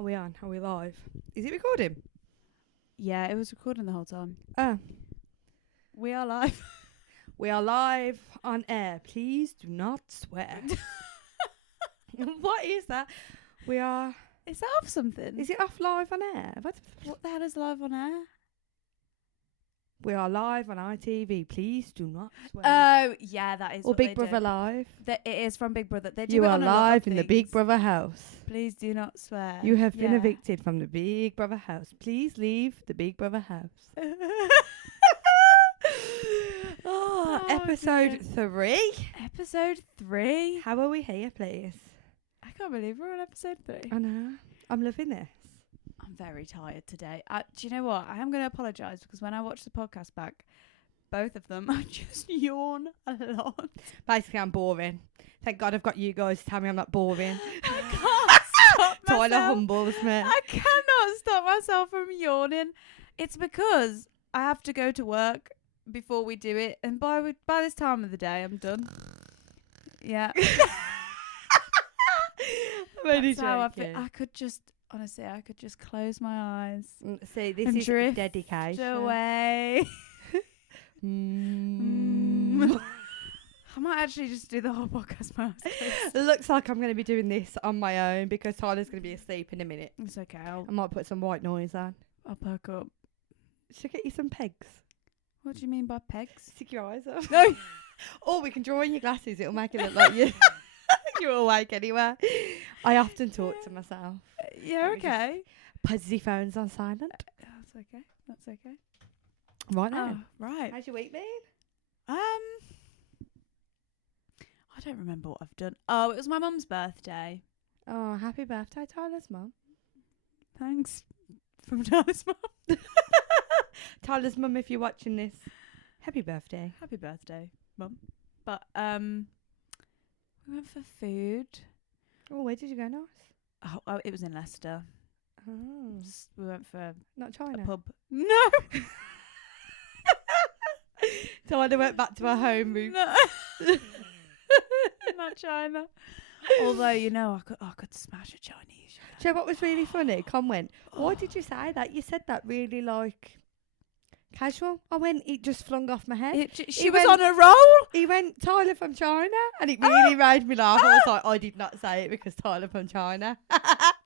Are we on? Are we live? Is it recording? Yeah, it was recording the whole time. Oh. We are live. We are live on air. Please do not swear. What is that? We are... Is that off something? Is it off live on air? What the hell is live on air? We are live on ITV. Please do not swear. Oh, yeah, that is Or what Big they Brother do. Live. It is from Big Brother. They do You it are on a lot live of in the Big things. Brother house. Please do not swear. You have been Yeah. evicted from the Big Brother house. Please leave the Big Brother house. Oh, Episode 3. Episode 3. How are we here, please? I can't believe we're on episode 3. I know. I'm loving this. I'm very tired today. Do you know what? I am going to apologise because when I watched the podcast back, both of them, I just yawn a lot. Basically, I'm boring. Thank God I've got you guys to tell me I'm not boring. I can't stop Tyler myself. humbles me. I cannot stop myself from yawning. It's because I have to go to work before we do it, and by this time of the day, I'm done. Yeah. That's how I feel. I could just, honestly, close my eyes. See, this and is drift dedication. away. I might actually just do the whole podcast by myself. Looks like I'm going to be doing this on my own because Tyler's going to be asleep in a minute. It's okay. I might put some white noise on. I'll perk up. Should I get you some pegs? What do you mean by pegs? Stick your eyes up. No. Or we can draw in your glasses. It'll make it look like you. You're awake anyway. I often talk to myself. Yeah, okay. Put the phones on silent. That's okay. That's okay. Right now. Oh, right. How's your week been? I don't remember what I've done. Oh, it was my mum's birthday. Oh, happy birthday, Tyler's mum. Thanks. From Tyler's mum. Tyler's mum, if you're watching this, happy birthday. Happy birthday, mum. But we went for food. Oh, where did you go, nice? Oh, it was in Leicester. Oh, We went for not China. a pub. No. Tyler went back to her home room. No. Not China. Although, I could smash a Chinese. Do you know what was really funny? Con went, why did you say that? You said that really, casual. I went, it just flung off my head. She was on a roll. He went, Tyler from China. And it really made me laugh. I was like, I did not say it because Tyler from China.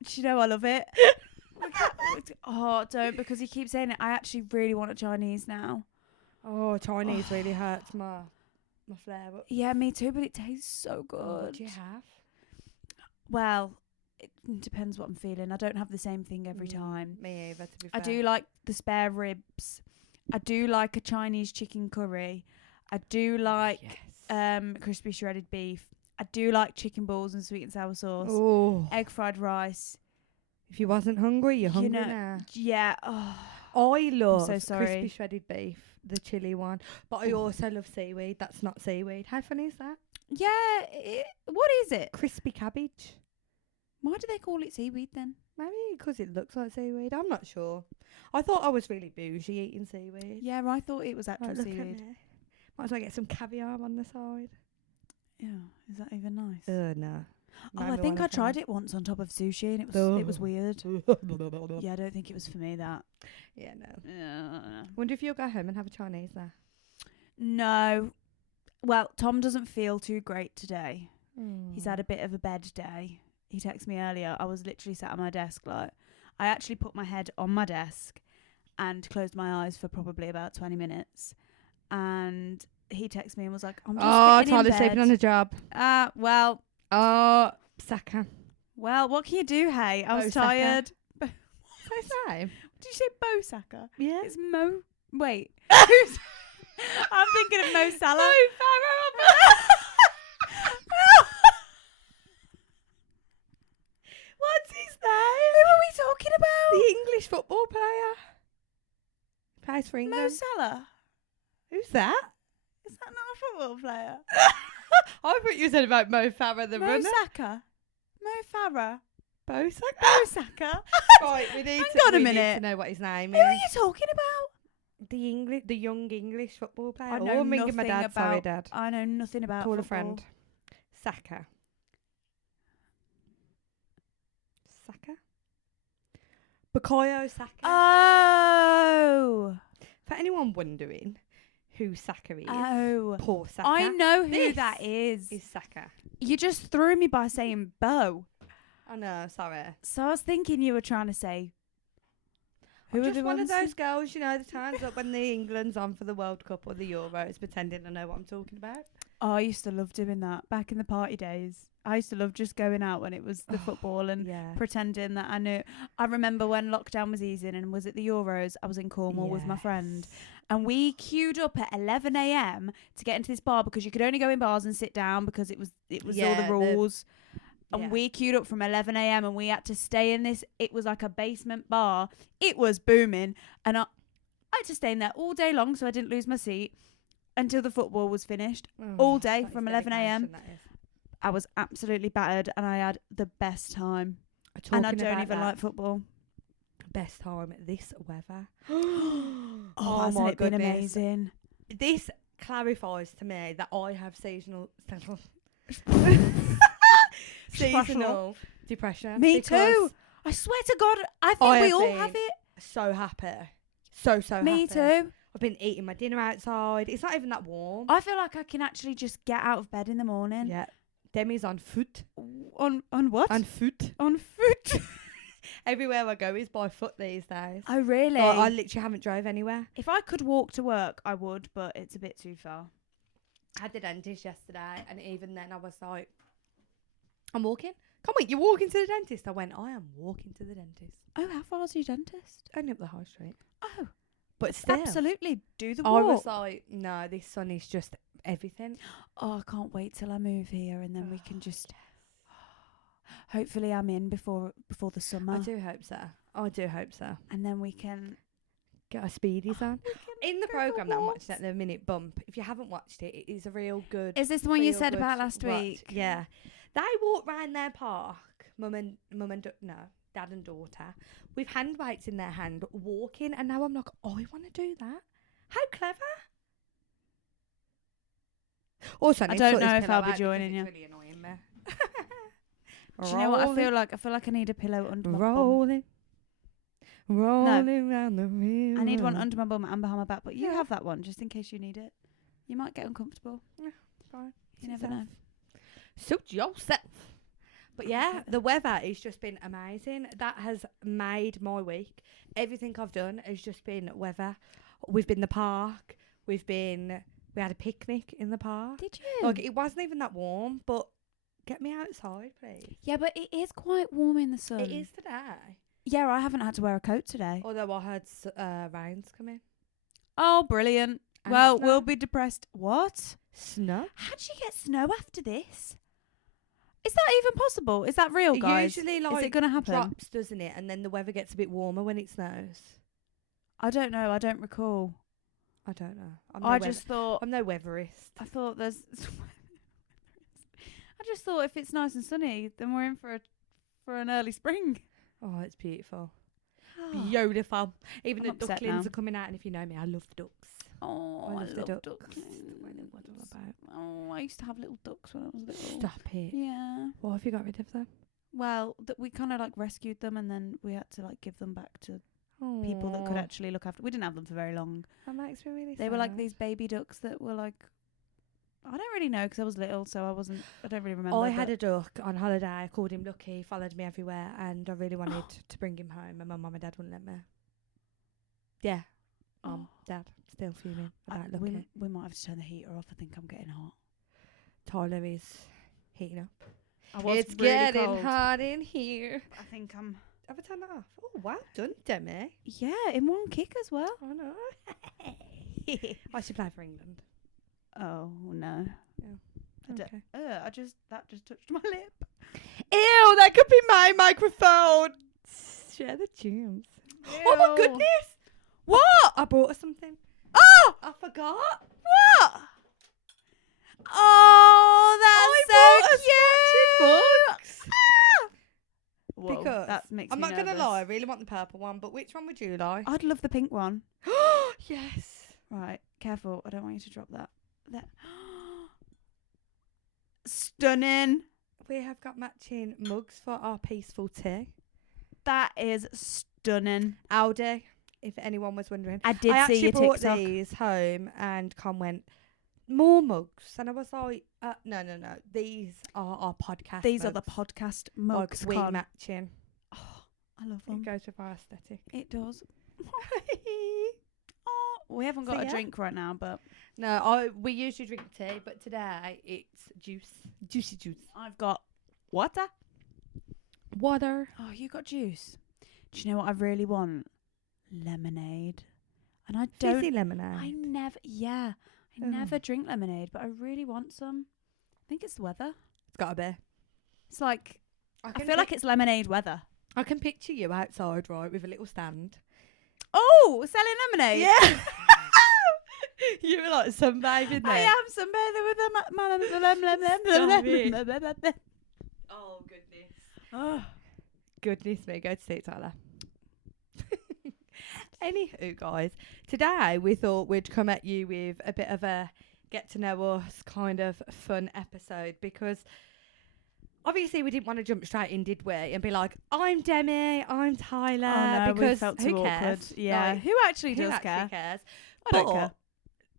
Do you know I love it? Oh, don't, because he keeps saying it. I actually really want a Chinese now. Oh, Chinese really hurts my flare up. Yeah, me too, but it tastes so good. Oh, what do you have? Well, it depends what I'm feeling. I don't have the same thing every time. Me either, to be fair. I do like the spare ribs. I do like a Chinese chicken curry. I do like crispy shredded beef. I do like chicken balls and sweet and sour sauce. Oh. Egg fried rice. If you wasn't hungry, you're hungry now. Yeah. Oh. I love so sorry. crispy shredded beef, the chili one. But I also love seaweed. That's not seaweed. How funny is that? Yeah. What is it? Crispy cabbage. Why do they call it seaweed then? Maybe because it looks like seaweed. I'm not sure. I thought I was really bougie eating seaweed. Yeah, I thought it was actual Look at seaweed. me. Might as well get some caviar on the side. Yeah. Is that even nice? No. Oh, I think I tried it once on top of sushi and it was weird. Yeah, I don't think it was for me, that. Yeah, no. Yeah. Wonder if you'll go home and have a Chinese there. No. Well, Tom doesn't feel too great today. Mm. He's had a bit of a bed day. He texted me earlier. I was literally sat at my desk. I actually put my head on my desk and closed my eyes for probably about 20 minutes. And he texted me and was like, I'm just getting in Tyler's bed. sleeping on a job. Well, Saka. well, what can you do, hey? I was Bo Saka. tired. What's his name? Did you say Bo Saka? Yeah. It's Mo. Wait. I'm thinking of Mo Salah. What's his name? Who are we talking about? The English football player. Plays for Mo England. Salah. Who's that? Is that not a football player? I thought you said about Mo Farah the Mo runner. Saka. Mo Farah. Bo Saka. Mo Saka. Right, we need Hang on a we minute. need to know what his name Who are is. you talking about? The young English football player. I know I'm ringing my nothing dad. Sorry, about- Dad. I know nothing about Call a football. friend. Saka. Saka? Bukayo Saka. Oh. For anyone wondering who Saka is, Oh. poor Saka. I know who This that is. Saka. You just threw me by saying Bo. I know, sorry. So I was thinking you were trying to say. I'm Who are just the one of ones? those girls, you know, that turns up when the England's on for the World Cup or the Euros, pretending I know what I'm talking about. Oh, I used to love doing that back in the party days. I used to love just going out when it was the football and Yeah. pretending that I knew. I remember when lockdown was easing and was at the Euros, I was in Cornwall with my friend. And we queued up at 11 a.m. to get into this bar because you could only go in bars and sit down because it was all the rules. And we queued up from 11 a.m. and we had to stay in this. It was like a basement bar. It was booming. And I had to stay in there all day long so I didn't lose my seat until the football was finished. All day from 11 a.m. I was absolutely battered and I had the best time. And I don't even like football. Best time this weather. Oh, hasn't it been amazing? This clarifies to me that I have seasonal depression. Me too. I swear to God, I think we all have it. So happy. So happy. Me too. I've been eating my dinner outside. It's not even that warm. I feel like I can actually just get out of bed in the morning. Yeah. Demi's on foot. On what? On foot. On foot. Everywhere I go is by foot these days. Oh, really? Like, I literally haven't drove anywhere. If I could walk to work, I would, but it's a bit too far. I had the dentist yesterday, and even then I was like, I'm walking. Come on, you're walking to the dentist. I went, I am walking to the dentist. Oh, how far is your dentist? Only up the high street. Oh. But still. Absolutely. Do the I walk. was like, no, this sun is just everything. Oh, I can't wait till I move here and then we can just... Hopefully I'm in before the summer. I do hope so. I do hope so. And then we can... Get our speedies on. In the programme that I'm watching at the minute, Bump, if you haven't watched it, it is a real good... Is this the one you said about last week? Yeah. They walk round their park, dad and daughter, with hand weights in their hand, walking, and now I'm like, I want to do that. How clever. Also, I don't know if I'll be joining you. It's really annoying me. Do you know what I feel like? I feel like I need a pillow under my bum. Rolling round the river. I need one under my bum and behind my back, but you have that one just in case you need it. You might get uncomfortable. Yeah, fine. You never know. Suit yourself. But yeah, the weather has just been amazing. That has made my week. Everything I've done has just been weather. We've been in the park. We had a picnic in the park. Did you? Like, it wasn't even that warm, but get me outside, please. Yeah, but it is quite warm in the sun. It is today. Yeah, I haven't had to wear a coat today. Although I heard rain's coming. Oh, brilliant. And well, snow. we'll be depressed. What? Snow? How did you get snow after this? Is that even possible? Is that real, guys? Usually, is it going to happen? Drops, doesn't it? And then the weather gets a bit warmer when it snows. I don't know. I don't recall. I don't know. I just thought... I'm no weatherist. I thought there's... I just thought if it's nice and sunny, then we're in for an early spring. Oh, it's beautiful. Beautiful. Even I'm the upset ducklings now. are coming out, and if you know me, I love the ducks. Oh, I love the ducks. ducklings. What it's all about. Oh, I used to have little ducks when I was little. Stop it. Yeah. Why have you got rid of them? Well, we kind of like rescued them and then we had to like give them back to people that could actually look after. We didn't have them for very long. That makes me really sad. They were like these baby ducks that were like, I don't really know because I was little, so I don't really remember. I had a duck on holiday. I called him Lucky. He followed me everywhere, and I really wanted to bring him home, and my mum and dad wouldn't let me. Yeah. Dad, still fuming about Lucky. We might have to turn the heater off. I think I'm getting hot. Tyler is heating up. It's really getting cold. Hot in here. I think I'm... Have I turned that off? Oh, well done, Demi. Yeah, in one kick as well. I know. I should play for England. Oh, no. Yeah. Okay. That just touched my lip. Ew, that could be my microphone. Share the tunes. Ew. Oh my goodness. What? I brought her something. Oh! I forgot. What? Oh, that's so cute. Books. Whoa, Because that makes I'm me not going to nervous. lie, I really want the purple one, but which one would you like? I'd love the pink one. Yes. Right, careful. I don't want you to drop that. Stunning. We have got matching mugs for our peaceful tea. That is Stunning. Aldi, if anyone was wondering. I did I see your actually brought TikTok. these home and Con went, more mugs. And I was like, no. These are our podcast These mugs. are the podcast mugs. Like, we Con. matching. Oh, I love It them. goes with our aesthetic. It does. Oh, we haven't got So, a yeah. drink right now, but No, we usually drink tea, but today it's juicy juice. I've got water. Water. Oh, you got juice. Do you know what I really want? Lemonade. And I don't. Fizzy lemonade. I never. Yeah, I Oh. never drink lemonade, but I really want some. I think it's the weather. It's gotta be. It's like I can feel like it's lemonade weather. I can picture you outside, right, with a little stand. Oh, selling lemonade. Yeah. You were like sunbathing there. I am sunbathing with a Oh, goodness. Oh, Goodness me, go to sleep, Tyler. Anywho, guys, today we thought we'd come at you with a bit of a get to know us kind of fun episode, because obviously we didn't want to jump straight in, did we? And be like, I'm Demi, I'm Tyler. oh no, we because felt who too cares? awkward. Yeah, Like, who actually who does actually care? cares? I don't But care.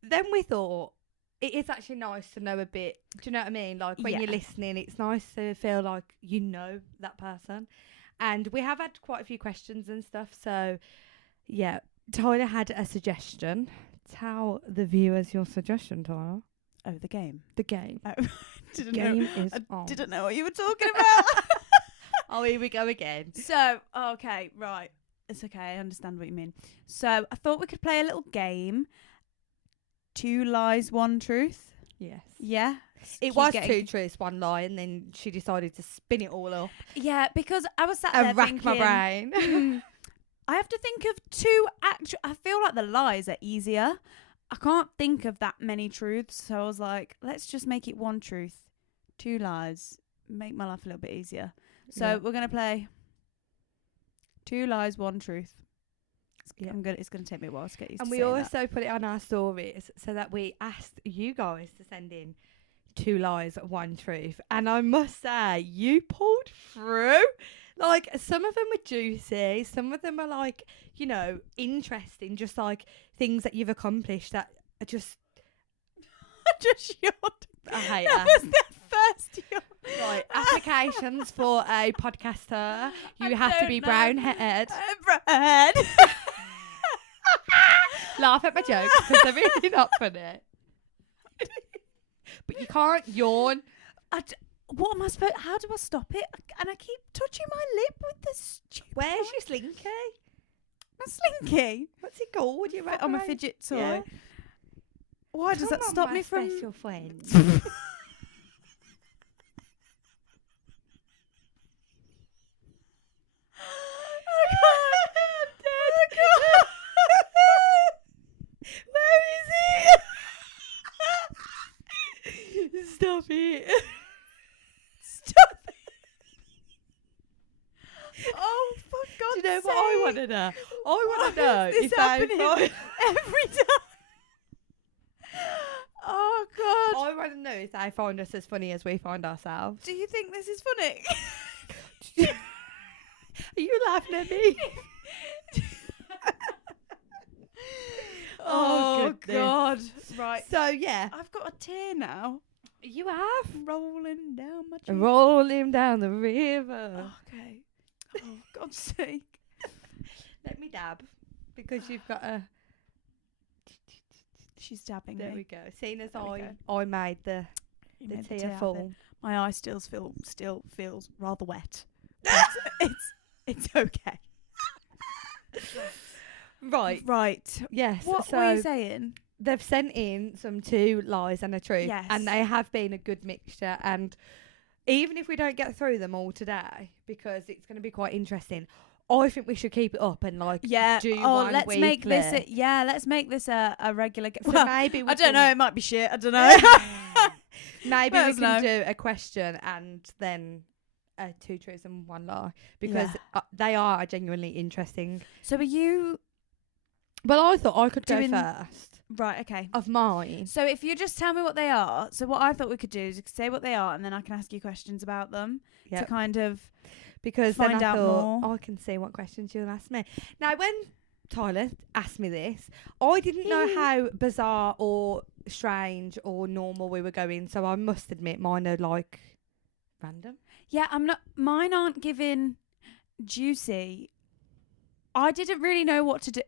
then we thought it is actually nice to know a bit. Do you know what I mean? Like when Yeah. you're listening, it's nice to feel like you know that person. And we have had quite a few questions and stuff. So, yeah, Tyler had a suggestion. Tell the viewers your suggestion, Tyler. Oh, the game. The game. Oh, didn't Game know. is I on. didn't know what you were talking about. Oh, here we go again. So, okay, right. It's okay. I understand what you mean. So, I thought we could play a little game. 2 lies, 1 truth. Yes. Yeah. It Keep was getting- 2 truths, 1 lie, and then she decided to spin it all up Yeah, because I was sat there and rack thinking, my brain. I have to think of 2 actual. I feel like the lies are easier. I can't think of that many truths, so I was like, let's just make it 1 truth, 2 lies, make my life a little bit easier. So Yeah. we're gonna play 2 lies, 1 truth. Yeah. It's gonna take me a while to get used And to we saying also put it on our stories so that we asked you guys to send in 2 lies, 1 truth. And I must say, you pulled through. Like, some of them were juicy. Some of them are like, you know, interesting. Just like things that you've accomplished that are just, that. Just yawned. I hate That her. was the first yawn. Right, applications for a podcaster. You I have to don't be know. brown-haired. Bread. Laugh at my jokes because they're really not funny. But you can't yawn. What am I supposed? How do I stop it? And I keep touching my lip with this stupid. Where's your slinky? my slinky? What's it called? You On my fidget toy. Yeah. Why does that stop me from? special friend? Where is he? Stop it. Stop it. Oh, for God's Do you know sake. what I want to know? I want to Why know is this if they happening find- every time? Oh, God. I want to know if they find us as funny as we find ourselves. Do you think this is funny? Are you laughing at me? Oh, goodness. God. Right. So yeah, I've got a tear now. you have Rolling down my cheek. rolling down the river. Okay. Oh, God's sake. Let me dab because you've got a. She's dabbing There me. we go. Seeing as There we I made the You made the tear tear happen. fall. My eye still feels rather wet. But it's okay. Right. Right. Yes. What so were you saying? they've sent in some 2 lies and a truth, Yes. and they have been a good mixture. And even if we don't get through them all today, because it's going to be quite interesting, I think we should keep it up and like Yeah. do Oh, one let's make this. weekly. Let's make this a regular. So Well, maybe we I don't can- know. It might be shit. I don't know. Maybe Let we us can know. do a question and then 2 truths and 1 lie, because they are genuinely interesting. So are you Well, I thought I could Doing- go first right? Okay. of mine. So if you just tell me what they are. So what I thought we could do is say what they are, and then I can ask you questions about them to Yep. kind of. because Find then I out thought, more. I can see what questions you'll ask me. Now, when Tyler asked me this, I didn't know how bizarre or strange or normal we were going, so I must admit mine are like random. Yeah, mine aren't giving juicy. I didn't really know what to do.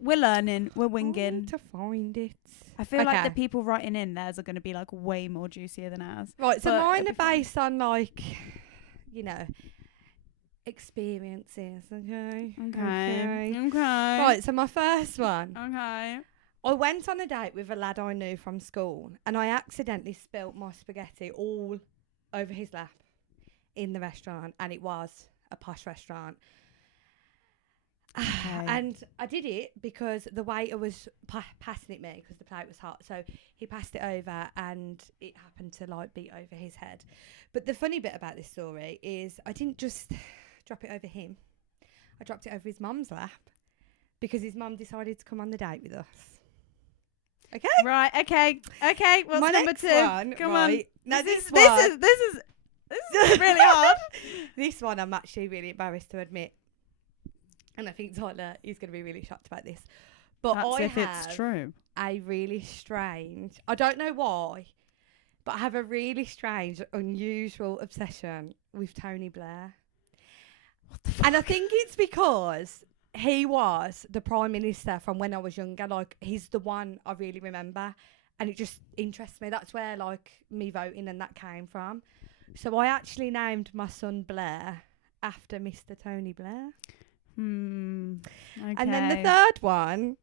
We're learning. We're I winging. need to find it. I feel like Okay. the people writing in theirs are going to be like way more juicier than ours. Right, so But mine it'll are be fine. based on like, experiences. Okay. Okay. Right, so my first one. Okay. I went on a date with a lad I knew from school, and I accidentally spilt my spaghetti all over his lap in the restaurant, and it was a posh restaurant. Okay. And I did it because the waiter was passing it me because the plate was hot. So he passed it over, and it happened to like be over his head. But the funny bit about this story is I didn't just drop it over him. I dropped it over his mum's lap because his mum decided to come on the date with us. Okay. Right. Okay. Okay. What's My number next 2? one, Come right. on. Now this this one, is really hard. This one I'm actually really embarrassed to admit. And I think Tyler is going to be really shocked about this. But That's I if have it's true. a really strange, I don't know why, but I have a really strange, unusual obsession with Tony Blair. What the fuck? And I think it's because he was the Prime Minister from when I was younger. Like, he's the one I really remember. And it just interests me. That's where, like, me voting and that came from. So I actually named my son Blair after Mr. Tony Blair. Okay. And then the third one,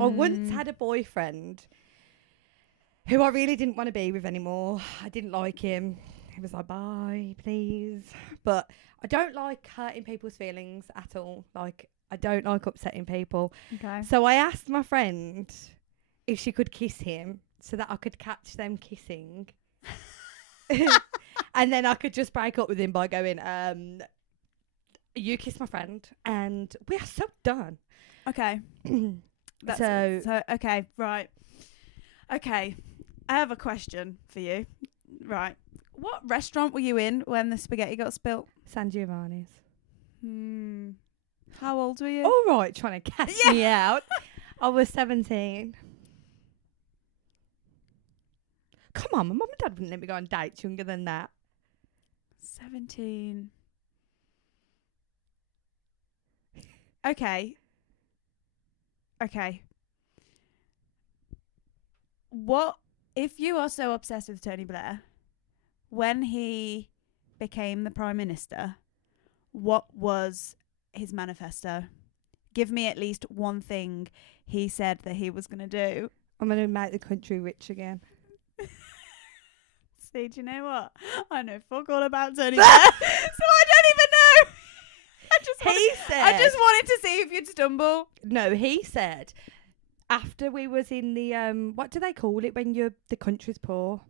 I once had a boyfriend who I really didn't want to be with anymore. I didn't like him. He was like, bye, please. But I don't like hurting people's feelings at all. Like, I don't like upsetting people. Okay. So I asked my friend if she could kiss him so that I could catch them kissing. And then I could just break up with him by going, you kiss my friend, and we are so done. Okay. So okay, right. Okay, I have a question for you. Right, what restaurant were you in when the spaghetti got spilt? San Giovanni's. How old were you? All right, trying to catch me out. I was 17. Come on, my mum and dad wouldn't let me go on dates younger than that. 17. Okay. What if you are so obsessed with Tony Blair? When he became the Prime Minister, what was his manifesto? Give me at least one thing he said that he was going to do. I'm going to make the country rich again. See, do you know what? I know fuck all about Tony Blair, so I don't even know. I just wanted to see if you'd stumble. No, he said after we was in the what do they call it when the country's poor?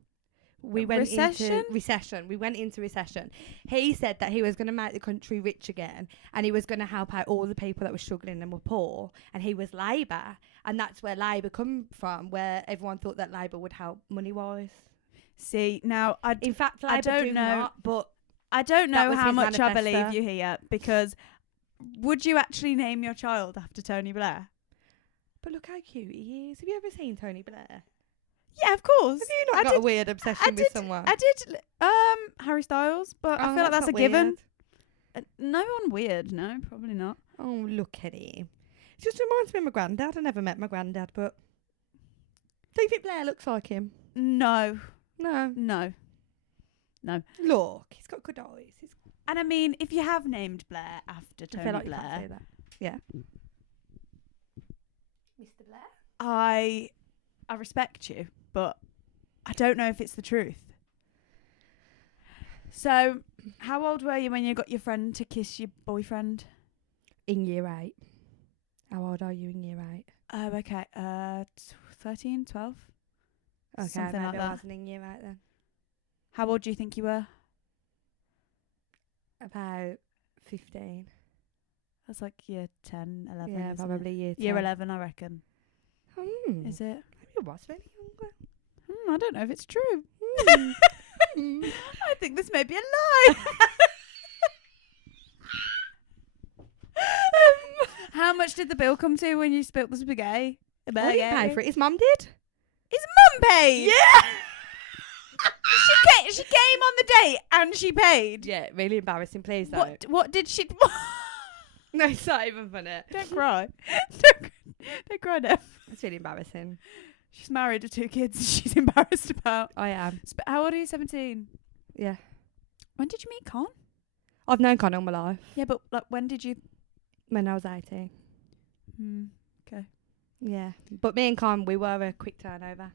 We went into recession. We went into recession. He said that he was going to make the country rich again, and he was going to help out all the people that were struggling and were poor. And he was Labour, and that's where Labour come from, where everyone thought that Labour would help money wise. See, now In fact, Labour don't do know. not, but I don't that know was how his much I manifesto. believe you here, because would you actually name your child after Tony Blair? But look how cute he is. Have you ever seen Tony Blair? Yeah, of course. Have you not got a weird obsession with someone? I did Harry Styles, but I feel like that's a given. No one weird, no, probably not. Oh, look at him. It just reminds me of my granddad. I never met my granddad, but do you think Blair looks like him? No. No. Look, he's got good eyes. And I mean, if you have named Blair after I Tony feel like you can't Blair, say that. Yeah. Mr. Blair? I respect you, but I don't know if it's the truth. So, how old were you when you got your friend to kiss your boyfriend? In year 8. How old are you in year 8? Oh, okay. 13, 12? Okay, Something maybe like I that. wasn't in year 8 then. How old do you think you were? About 15. That's like year 10, 11. Yeah, isn't probably year it? 10. Year 11, I reckon. Is Is it? Maybe it was really younger. I don't know if it's true. I think this may be a lie. much did the bill come to when you spilt the spaghetti? I didn't pay for it. His mum did. His mum paid. Yeah. She came on the date and she paid. Yeah, really embarrassing. Please don't. What did she? No, it's not even funny. Don't cry. Don't cry now. It's really embarrassing. She's married with 2 kids. She's embarrassed about. I am. How old are you? 17. Yeah. When did you meet Con? I've known Con all my life. Yeah, but like, when did you? When I was 18. Okay. Yeah. But me and Con, we were a quick turnover.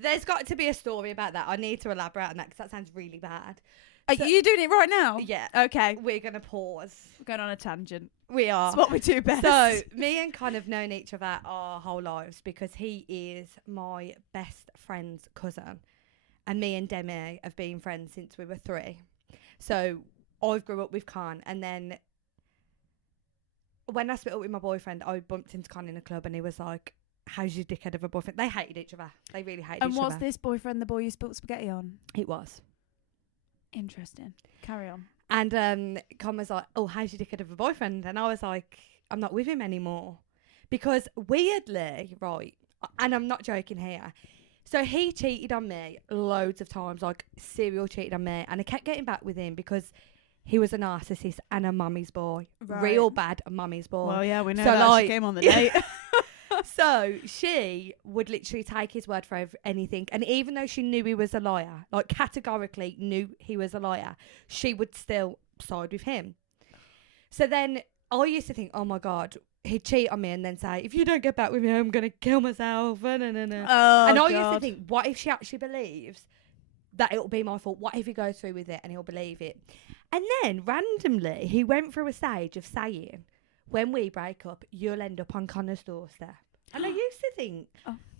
There's got to be a story about that. I need to elaborate on that because that sounds really bad. Are you doing it right now? Yeah. Okay. We're going to pause. We're going on a tangent. We are. It's what we do best. So, me and Con have known each other our whole lives because he is my best friend's cousin. And me and Demi have been friends since we were 3. So, I grew up with Con. And then, when I split up with my boyfriend, I bumped into Con in a club and he was like, how's your dickhead of a boyfriend? They hated each other. They really hated each other. And was this boyfriend the boy you spilt spaghetti on? It was. Interesting. Carry on. And Con was like, oh, how's your dickhead of a boyfriend? And I was like, I'm not with him anymore. Because weirdly, right, and I'm not joking here, so he cheated on me loads of times, like serial cheated on me. And I kept getting back with him because he was a narcissist and a mummy's boy. Right. Real bad mummy's boy. Well, yeah, we know so that. Like, she came on the date. So she would literally take his word for anything. And even though she knew he was a liar, like categorically knew he was a liar, she would still side with him. So then I used to think, oh my God, he'd cheat on me and then say, if you don't get back with me, I'm going to kill myself. Oh, and I used to think, what if she actually believes that it'll be my fault? What if he goes through with it and he'll believe it? And then randomly, he went through a stage of saying, when we break up, you'll end up on Connor's doorstep. And I used to think,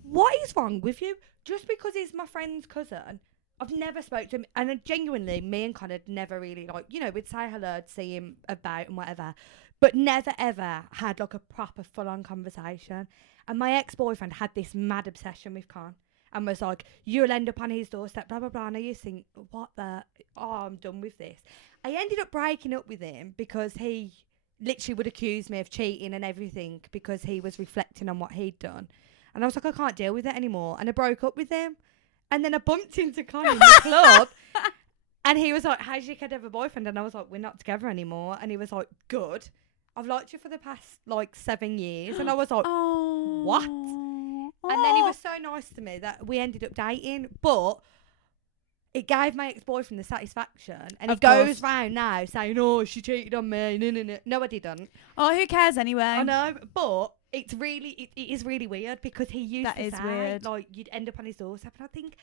what is wrong with you? Just because he's my friend's cousin, I've never spoke to him. And genuinely, me and Connor never really, like, you know, we'd say hello, see him about and whatever, but never ever had like a proper full-on conversation. And my ex-boyfriend had this mad obsession with Con and was like, you'll end up on his doorstep, blah, blah, blah. And I used to think, I'm done with this. I ended up breaking up with him because he literally would accuse me of cheating and everything because he was reflecting on what he'd done. And I was like, I can't deal with it anymore. And I broke up with him. And then I bumped into Con in the club. And he was like, how's your kid have a boyfriend? And I was like, we're not together anymore. And he was like, good. I've liked you for the past like 7 years. And I was like, what? And then he was so nice to me that we ended up dating. But it gave my ex-boyfriend the satisfaction. And he goes round now saying, oh, she cheated on me. No, I didn't. Oh, who cares anyway? I know, but it is really weird because he used to say, weird. Like, you'd end up on his doorstep. And I think,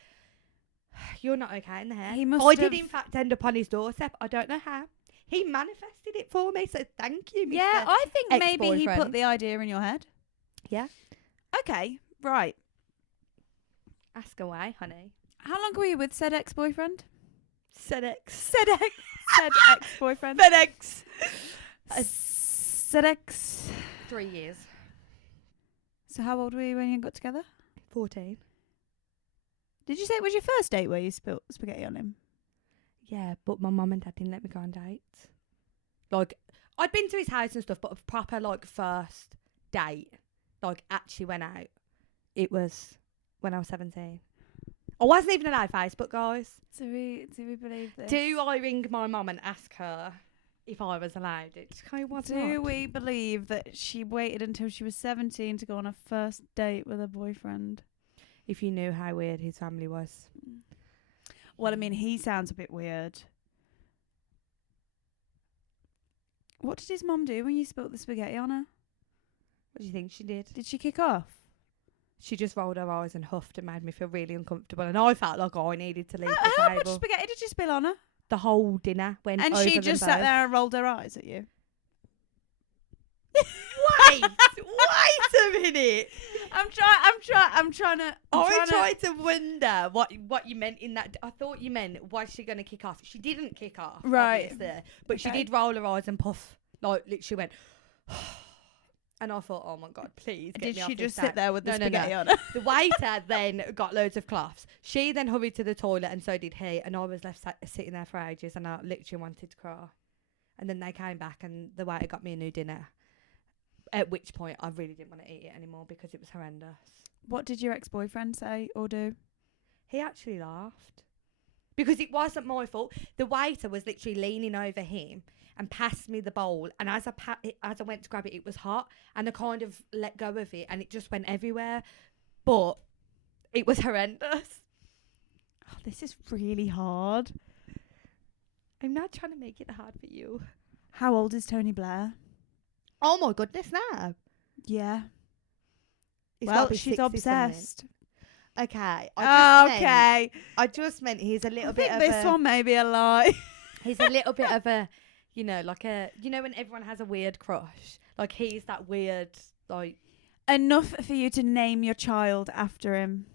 you're not okay in the head. I did, in fact, end up on his doorstep. I don't know how. He manifested it for me, so thank you, Mr. Yeah, I think maybe he put ex-boyfriend. the idea in your head. Yeah. Okay, right. Ask away, honey. How long were you with said ex-boyfriend? Said Said ex-boyfriend. FedEx. Said ex. 3 years. So how old were you when you got together? 14. Did you say it was your first date where you spilt spaghetti on him? Yeah, but my mum and dad didn't let me go on dates. Like, I'd been to his house and stuff, but a proper, like, first date, like, actually went out, it was when I was 17. I wasn't even allowed Facebook, guys. Do we believe this? Do I ring my mum and ask her if I was allowed it? Do we believe that she waited until she was 17 to go on a first date with a boyfriend? If you knew how weird his family was. Well, I mean, he sounds a bit weird. What did his mum do when you spilt the spaghetti on her? What do you think she did? Did she kick off? She just rolled her eyes and huffed and made me feel really uncomfortable. And I felt like I needed to leave the How table. much spaghetti did you spill on her? The whole dinner went And over she them just both. sat there and rolled her eyes at you? Wait a minute. I'm trying to I tried to wonder what you meant in that. I thought you meant, was she going to kick off? She didn't kick off, right? Obviously, but she did roll her eyes and puff, like literally went. And I thought, oh my God, please. Did she just sit there with the spaghetti on her? The waiter then got loads of cloths. She then hurried to the toilet, and so did he. And I was left sitting there for ages, and I literally wanted to cry. And then they came back and the waiter got me a new dinner. At which point I really didn't want to eat it anymore because it was horrendous. What did your ex-boyfriend say or do? He actually laughed. Because it wasn't my fault. The waiter was literally leaning over him and passed me the bowl. And as I went to grab it, it was hot. And I kind of let go of it and it just went everywhere. But it was horrendous. Oh, this is really hard. I'm not trying to make it hard for you. How old is Tony Blair? Oh my goodness, now. Yeah. He's Well, gotta be she's 60 obsessed. something. Okay. Okay. I just meant he's a little I bit think of this one may be a lie. He's a little bit of a, you know, like a, you know when everyone has a weird crush? Like he's that weird, like. Enough for you to name your child after him.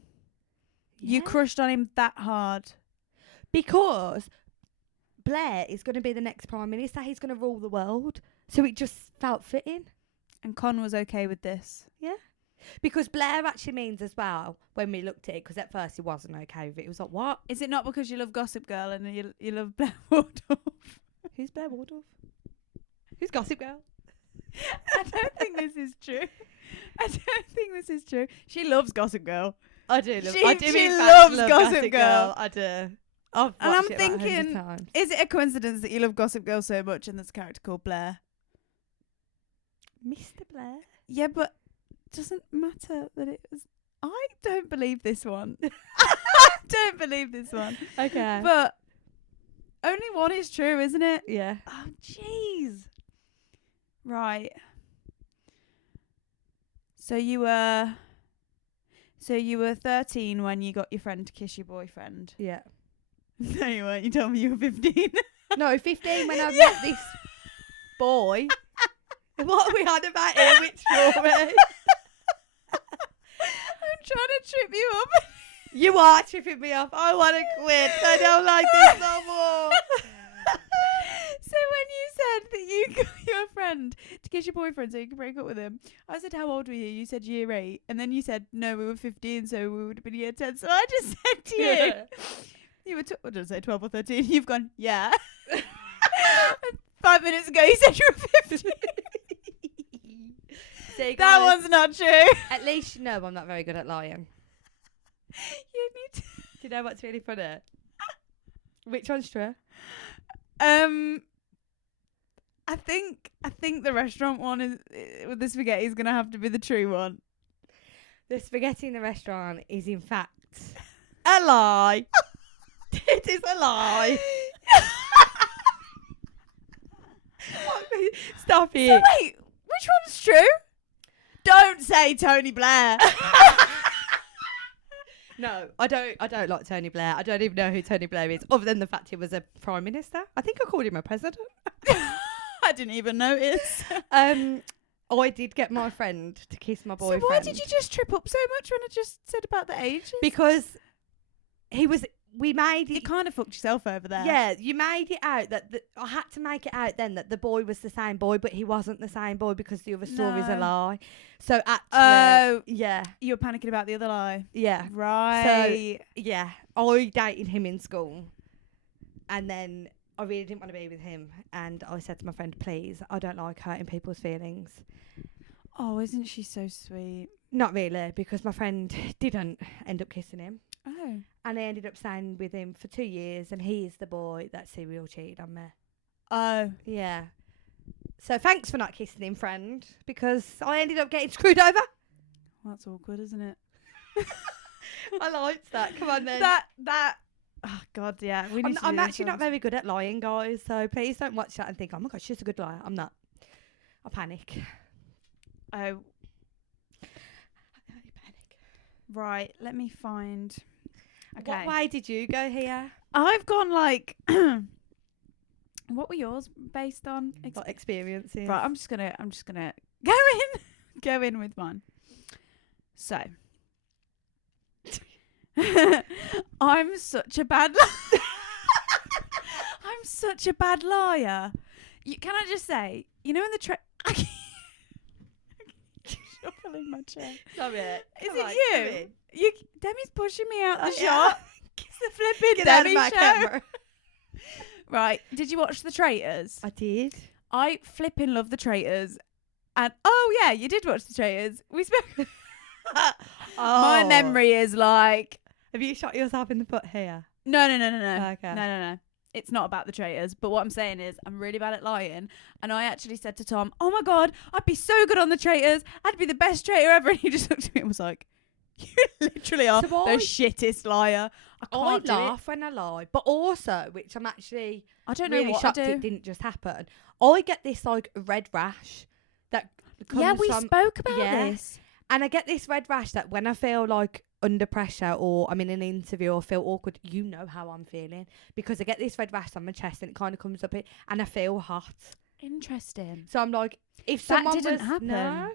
You crushed on him that hard. Because Blair is going to be the next Prime Minister. He's going to rule the world. So it just felt fitting. And Con was okay with this. Yeah. Because Blair actually means as well, when we looked at it, because at first he wasn't okay with it. It was like, what? Is it not because you love Gossip Girl and you love Blair Waldorf? Who's Blair Waldorf? Who's Gossip Girl? I don't think this is true. I don't think this is true. She loves Gossip Girl. I do love. She I do in fact loves love Gossip Girl. I do. I've And I'm watched it like 100 thinking, times. is it a coincidence that you love Gossip Girl so much and there's a character called Blair? Mr. Blair. Yeah, but it doesn't matter that it was. I don't believe this one. I don't believe this one. Okay. But only one is true, isn't it? Yeah. Oh, jeez. Right. So you were 13 when you got your friend to kiss your boyfriend. Yeah. No, you weren't. You told me you were 15. No, 15 when I met this boy. What are we on about here? Which story? I'm trying to trip you up. You are tripping me off. I want to quit. I don't like this no more. So when you said that you got your friend to kiss your boyfriend so you could break up with him, I said, how old were you? You said year 8. And then you said, no, we were 15, so we would have been year 10. So I just said to you, you were, what did I say, 12 or 13? You've gone, yeah. 5 minutes ago you said you were 15. See, That guys, one's not true. at least you know I'm not very good at lying. You need to. Do you know what's really funny? Which one's true? I think the restaurant one is with the spaghetti is gonna have to be the true one. The spaghetti in the restaurant is in fact a lie. It is a lie. Stop it. So wait, which one's true? Don't say Tony Blair. No, I don't like Tony Blair. I don't even know who Tony Blair is, other than the fact he was a prime minister. I think I called him a president. I didn't even notice. I did get my friend to kiss my boyfriend. So why did you just trip up so much when I just said about the ages? Because we made you it. kind of fucked yourself over there. Yeah, you made it out that I had to make it out then that the boy was the same boy, but he wasn't the same boy because the other story's a No. lie. So actually, Oh, yeah, you were panicking about the other lie. yeah, Right. yeah. I dated him in school, and then I really didn't want to be with him, and I said to my friend, "Please, I don't like hurting people's feelings." Oh, isn't she so sweet? Not really, because my friend didn't end up kissing him. Oh. And I ended up staying with him for 2 years, and he's the boy that serial cheated on me. Oh. Yeah. So thanks for not kissing him, friend, because I ended up getting screwed over. That's awkward, isn't it? I liked that. Come on then. That. Oh God, yeah. We need to I'm do actually this not very good at lying, guys. So please don't watch that and think, oh my gosh, she's a good liar. I'm not. I panic. Oh. I panic. Right. Let me find. Okay. What way did you go here? I've gone like. What were yours based on? What experiences? Right. I'm just gonna go in with one. So. I'm such a bad I'm such a bad liar. Can I just say, you know in the shuffling my chair. Sorry. Is Come it on, you? come in. Demi's pushing me out the Yeah. shot. It's the flipping Get out of Demi my show. camera. Right. Did you watch The Traitors? I did. I flipping love The Traitors. And oh yeah, you did watch The Traitors. We spoke. My memory is like. Have you shot yourself in the foot here? No. Okay. No. It's not about The Traitors. But what I'm saying is, I'm really bad at lying. And I actually said to Tom, "Oh my god, I'd be so good on The Traitors. I'd be the best traitor ever." And he just looked at me and was like, "You literally are the shittest liar." I laugh when I lie, but also, which I'm actually I don't know really what shocked I do. it didn't just happen. I get this like red rash that comes Yeah, we from, spoke about this. and I get this red rash that when I feel like under pressure or I'm in an interview or feel awkward, you know how I'm feeling, because I get this red rash on my chest and it kind of comes up and I feel hot. Interesting. So I'm like, if That someone didn't was, happen. no,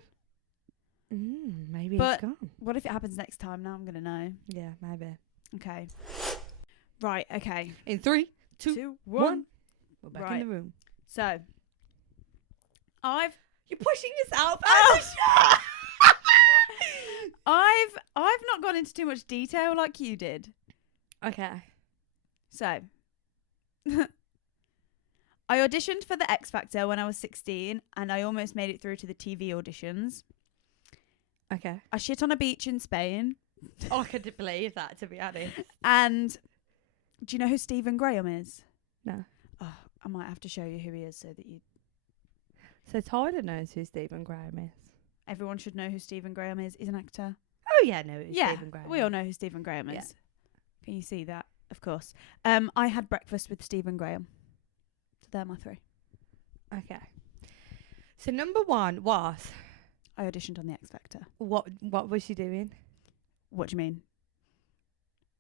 maybe But- it's gone. What if it happens next time? Now I'm gonna know. Yeah, maybe. Okay. Right. Okay. In 3, 2, 2, 1, we're back Right. in the room. So, You're pushing yourself out Oh. the shot. I've not gone into too much detail like you did. Okay. So, I auditioned for the X Factor when I was 16, and I almost made it through to the TV auditions. Okay. I shit on a beach in Spain, I couldn't believe that, to be honest. and do you know who Stephen Graham is? No. Oh, I might have to show you who he is so that So Tyler knows who Stephen Graham is. everyone should know who Stephen Graham is. He's an actor. Oh yeah, no, it's Yeah, Stephen Graham. we all know who Stephen Graham is. Yeah. Can you see that? Of course. I had breakfast with Stephen Graham. So they're my 3. Okay. So number 1 was I auditioned on the X Factor. what was she doing? What do you mean?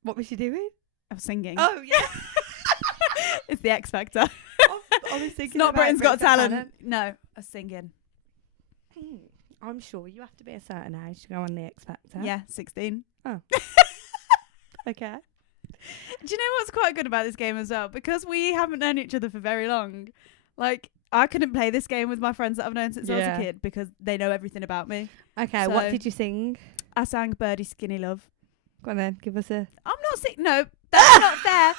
What was she doing? I was singing. Oh yeah. It's the X Factor. I was thinking It's not about Britain's Got Britain's Talent. No, I was singing. I'm sure you have to be a certain age to go on the X Factor. Yeah, 16. Okay. Do you know what's quite good about this game as well? Because we haven't known each other for very long. Like, I couldn't play this game with my friends that I've known since I was a kid because they know everything about me. Okay. So- What did you sing? I sang Birdie Skinny Love. Go on then. Give us a. I'm not singing. No, that's not fair.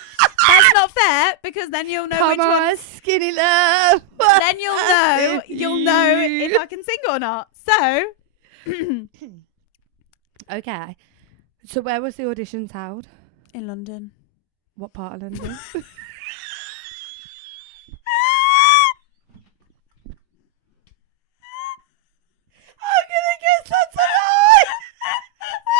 That's not fair because then you'll know which one. Skinny love. Then you'll know if I can sing or not. So, Okay. So where was the auditions held? in London. What part of London? I'm gonna guess that's a lie.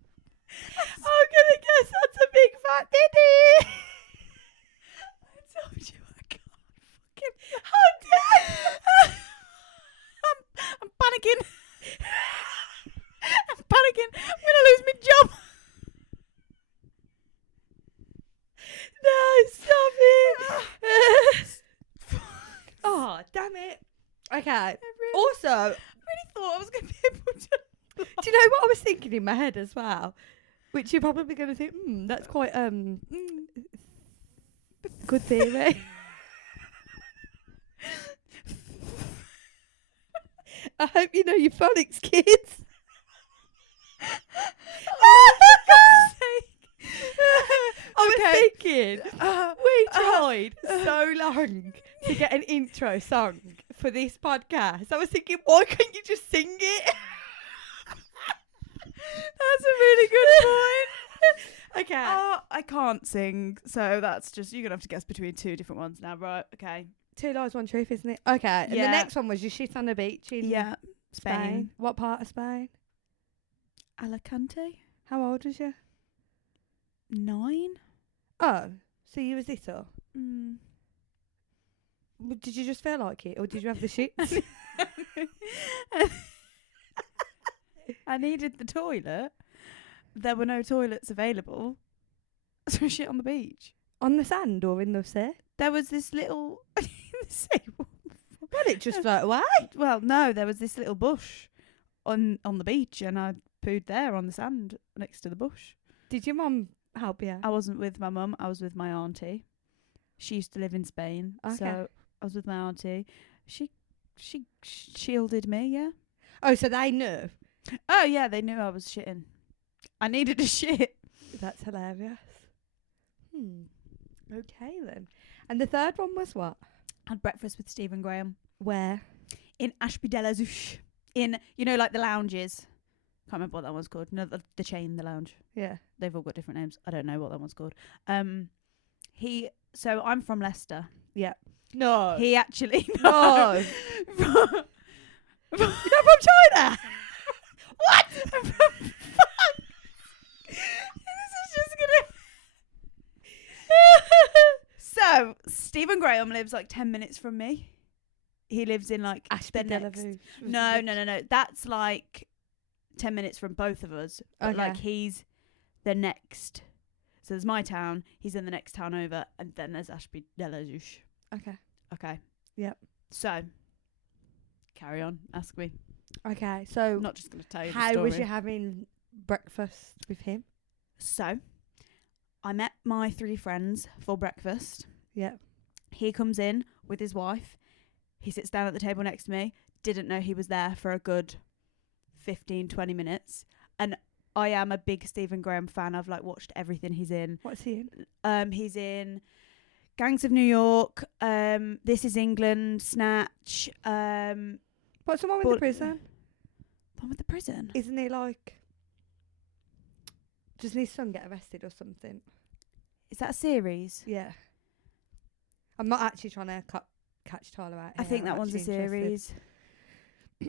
I'm gonna guess that's a big fat ditty. I told you I can't fucking. How dare you? I'm panicking. I'm panicking. I'm gonna lose my job. No, stop it. Oh, damn it. Okay. I Also, really thought I was gonna be able to. do you know what I was thinking in my head as well? Which you're probably going to think, that's quite, good theory. I hope you know your phonics, kids. Oh, for God's sake. I was Okay. thinking, we tried so long to get an intro song for this podcast. I was thinking, why can't you just sing it? That's a really good point. Okay. I can't sing, so that's just you're gonna have to guess between 2 different ones now, right? Okay. 2 lies, 1 truth, isn't it? Okay. And the Yeah. next one was you shit on the beach in Yeah, Spain. Spain. What part of Spain? Alicante. How old was you? 9. Oh, so you was little. Mm. Did you just feel like it, or did you have the shits? I needed the toilet. There were no toilets available, so I shit on the beach. On the sand or in the sea? There was this little. Well, it just float away. Well, no, there was this little bush on the beach, and I pooed there on the sand next to the bush. Did your mum help you? I wasn't with my mum. I was with my auntie. She used to live in Spain, Okay. so I was with my auntie. She shielded me. Yeah. Oh, so they knew. Oh yeah, they knew I was shitting. I needed a shit. That's hilarious. Okay then. And the third one was what? Had breakfast with Stephen Graham Where? in Ashby de la Zouch. In, you know, like the lounges. Can't remember what that one's called. No, the chain, the lounge. Yeah. They've all got different names. I don't know what that one's called. So I'm from Leicester. Yeah. No. He actually No. You're not from China. What? Fuck. This is just gonna. So Stephen Graham lives like 10 minutes from me. He lives in like Ashby de la Zouch. No. That's like 10 minutes from both of us. But like he's the next. So there's my town. He's in the next town over, and then there's Ashby de la Zouch. Okay. Yep. So, carry on. Ask me. Okay. So I'm not just going to tell you the how story. was you having breakfast with him? So, I met my 3 friends for breakfast. Yep. He comes in with his wife. He sits down at the table next to me. Didn't know he was there for a good 15, 20 minutes. And I am a big Stephen Graham fan. I've like watched everything he's in. What's he in? He's in Gangs of New York, This Is England, Snatch. What's the one with the prison? The one with the prison? Isn't he like... Doesn't his son get arrested or something? Is that a series? Yeah. I'm not actually trying to catch Tyler out here. I think I'm that one's a actually interested. series.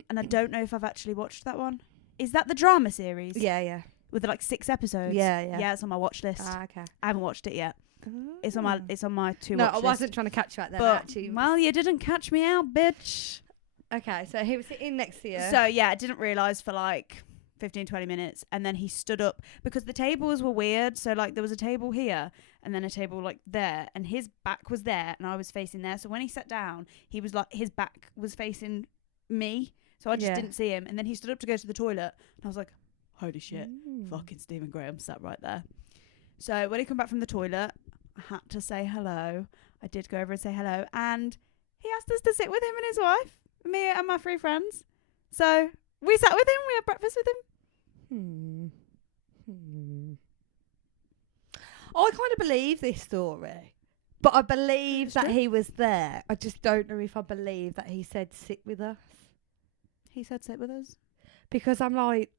And I don't know if I've actually watched that one. Is that the drama series? Yeah. With like 6 episodes? Yeah. Yeah, it's on my watch list. Okay. I haven't watched it yet. It's on my 2 No, watch I list. wasn't trying to catch you out there. But, Actually. well, you didn't catch me out, bitch. Okay, so he was sitting next to you. So, yeah, I didn't realise for like 15, 20 minutes. And then he stood up because the tables were weird. So, like, there was a table here and then a table like there. And his back was there and I was facing there. So, when he sat down, he was like, his back was facing me. So, I just didn't see him. And then he stood up to go to the toilet. And I was like, holy shit. Fucking Stephen Graham sat right there. So, when he came back from the toilet, I had to say hello. I did go over and say hello. And he asked us to sit with him and his wife. Me and my 3 friends. So we sat with him. We had breakfast with him. I kind of believe this story. But I believe that he was there. I just don't know if I believe that he said sit with us. He said sit with us. Because I'm like,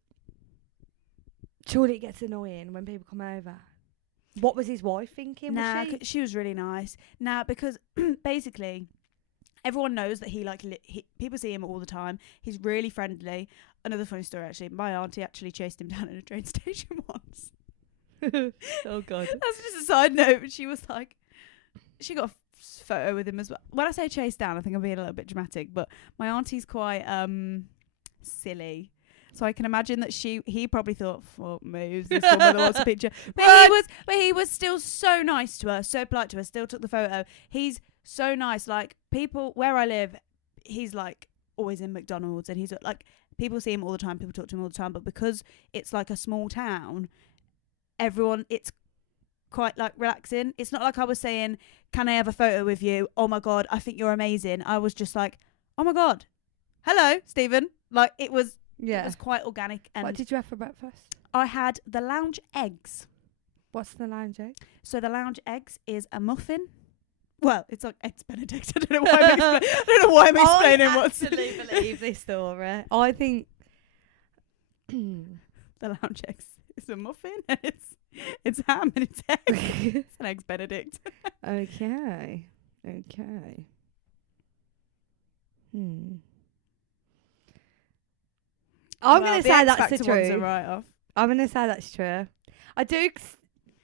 surely it gets annoying when people come over. What was his wife thinking? Nah, she was really nice. Nah, because basically... everyone knows that he people see him all the time. He's really friendly. Another funny story, actually. My auntie actually chased him down in a train station once. Oh, God. That's just a side note. She was like... she got a photo with him as well. When I say chased down, I think I'm being a little bit dramatic. But my auntie's quite silly. So I can imagine that he probably thought, fuck me, who's this woman that wants a picture? But he was still so nice to her, so polite to her, still took the photo. He's so nice. Like, people where I live, he's like always in McDonald's and he's like, people see him all the time, people talk to him all the time, but because it's like a small town, it's quite like relaxing. It's not like I was saying, can I have a photo with you? Oh my God, I think you're amazing. I was just like, oh my God, hello, Stephen. Like, it was quite organic. And what did you have for breakfast? I had the lounge eggs. What's the lounge egg? So the lounge eggs is a muffin. Well, it's like eggs Benedict. I don't know why I'm explaining what's... I actually believe this story. I think... the lounge eggs is a muffin and it's ham and it's eggs. It's an eggs Benedict. Okay. I'm going to say that's the truth. I'm going to say that's true. I do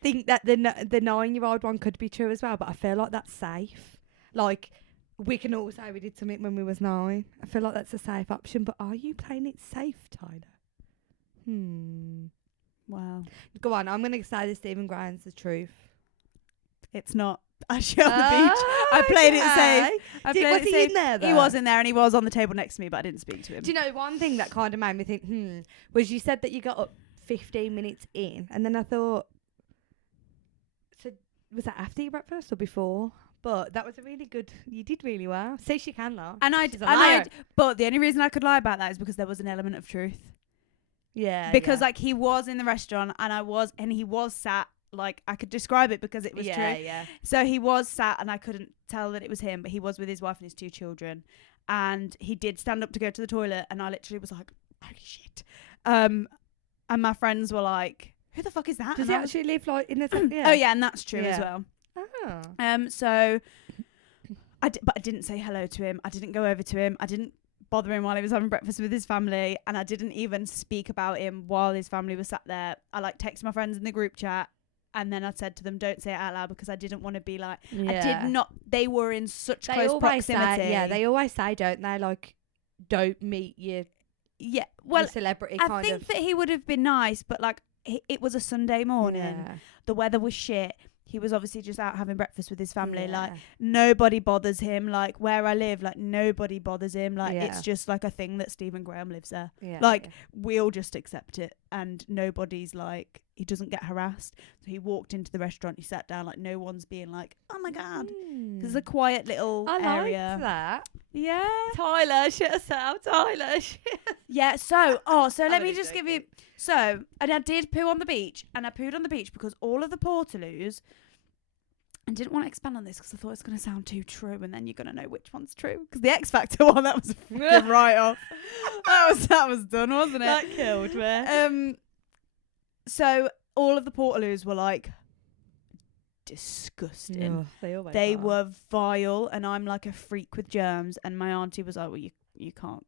think that the 9-year-old one could be true as well, but I feel like that's safe. Like, we can all say we did something when we was 9. I feel like that's a safe option, but are you playing it safe, Tyler? Wow. Go on, I'm going to say that Stephen Graham's the truth. It's not. Actually, on the beach, I played it safe. Was he in there, though? He was in there and he was on the table next to me, but I didn't speak to him. Do you know, one thing that kind of made me think, was you said that you got up 15 minutes in, and then I thought, so was that after your breakfast or before? But that was a really good, you did really well. See, she can lie. But the only reason I could lie about that is because there was an element of truth. Yeah. because like he was in the restaurant and he was sat, like I could describe it because it was true. Yeah. So he was sat and I couldn't tell that it was him, but he was with his wife and his 2 children. And he did stand up to go to the toilet and I literally was like, holy shit. And my friends were like, who the fuck is that? Does and he I was- actually live like in the Oh yeah, and that's true as Yeah. well. Oh. So but I didn't say hello to him. I didn't go over to him. I didn't bother him while he was having breakfast with his family, and I didn't even speak about him while his family was sat there. I like texted my friends in the group chat, and then I said to them, don't say it out loud, because I didn't want to be like, I did not, they were in such close proximity. They always say, don't they, like, don't meet your well, celebrity I kind think of. that he would have been nice, but like it was a Sunday morning. Yeah. The weather was shit. He was obviously just out having breakfast with his family. Yeah. Like, nobody bothers him. Like, where I live, like, nobody bothers him. Like, it's just like a thing that Stephen Graham lives there. Yeah. Like, we'll just accept it. And nobody's like, he doesn't get harassed. So he walked into the restaurant, he sat down, like, no one's being like, oh my God. There's a quiet little area. Liked that. Yeah. Tyler, shit us out, Tyler. Yeah, so let I'm me only just give joking. you. So, and I did poo on the beach, and I pooed on the beach because all of the Portaloos, I didn't want to expand on this because I thought it's going to sound too true, and then you're going to know which one's true. Because the X Factor one, that was a fucking write-off. That was done, wasn't it? That killed me. So all of the Portaloos were like disgusting. They were vile, and I'm like a freak with germs, and my auntie was like, well, you can't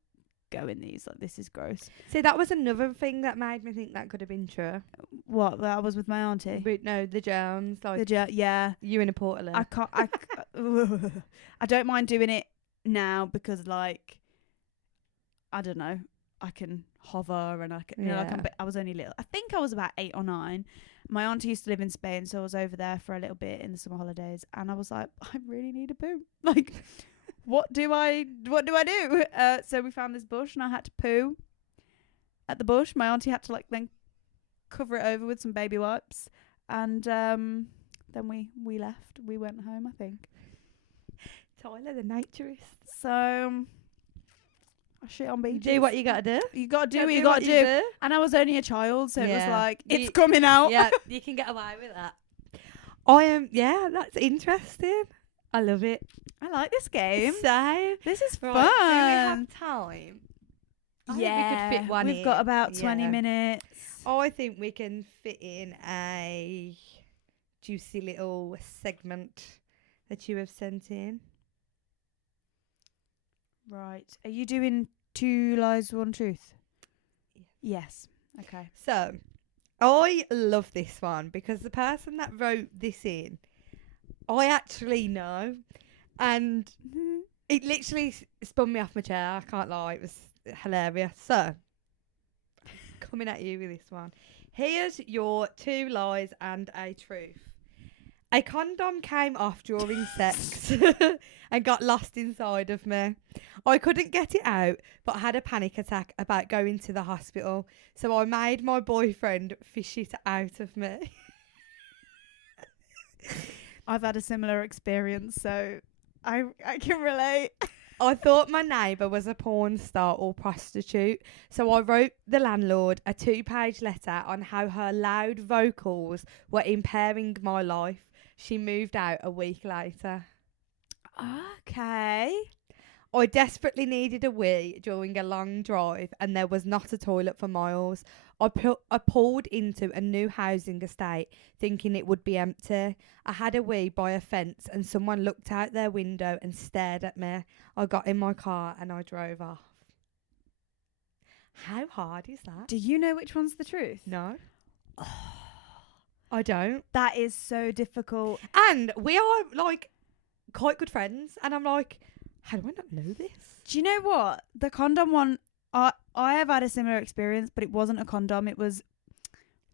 go in these, like, this is gross. See, that was another thing that made me think that could have been true. What, that I was with my auntie? But no, the germs, like Yeah. you in a Portaloo. I don't mind doing it now because, like, I don't know, I can hover and I can, you know, like I was only little. I think I was about 8 or 9. My auntie used to live in Spain, so I was over there for a little bit in the summer holidays, and I was like, I really need a poo. Like, what do I do? So we found this bush, and I had to poo at the bush. My auntie had to, like, then cover it over with some baby wipes, and then we left. We went home, I think. Tyler, the naturist. So I shit on beaches. Do what you gotta do. You gotta do what you gotta do. And I was only a child, so it was like, it's coming out. Yeah, you can get away with that. I am. Yeah, that's interesting. I love it. I like this game. So This is right, fun. do we have time? I think we could fit one we've in. got about 20 minutes. I think we can fit in a juicy little segment that you have sent in. Right. Are you doing 2 lies, 1 truth? Yes. Okay. So, I love this one because the person that wrote this in, I actually know. And it literally spun me off my chair. I can't lie. It was hilarious. So, coming at you with this one. Here's your 2 lies and a truth. A condom came off during sex and got lost inside of me. I couldn't get it out, but I had a panic attack about going to the hospital. So I made my boyfriend fish it out of me. I've had a similar experience, so I can relate. I thought my neighbour was a porn star or prostitute, so I wrote the landlord a 2-page letter on how her loud vocals were impairing my life. She moved out a week later. Okay. I desperately needed a wee during a long drive, and there was not a toilet for miles. I pulled into a new housing estate thinking it would be empty. I had a wee by a fence, and someone looked out their window and stared at me. I got in my car and I drove off. How hard is that? Do you know which one's the truth? No. I don't. That is so difficult. And we are, like, quite good friends, and I'm like, how do I not know this? Do you know what? The condom one, I have had a similar experience, but it wasn't a condom. It was...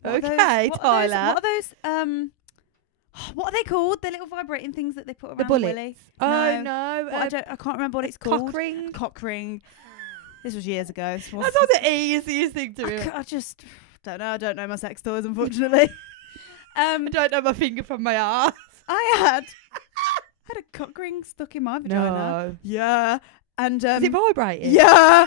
Okay, Tyler. What are those... what are they called? The little vibrating things that they put around the bullets. willy? Oh, no. I can't remember what it's called. Cock ring. Cock ring. This was years ago. That's not the easiest thing to do. I just don't know. I don't know my sex toys, unfortunately. I don't know my finger from my arse. I had a cock ring stuck in my vagina. No. Yeah. And Is it vibrating? yeah.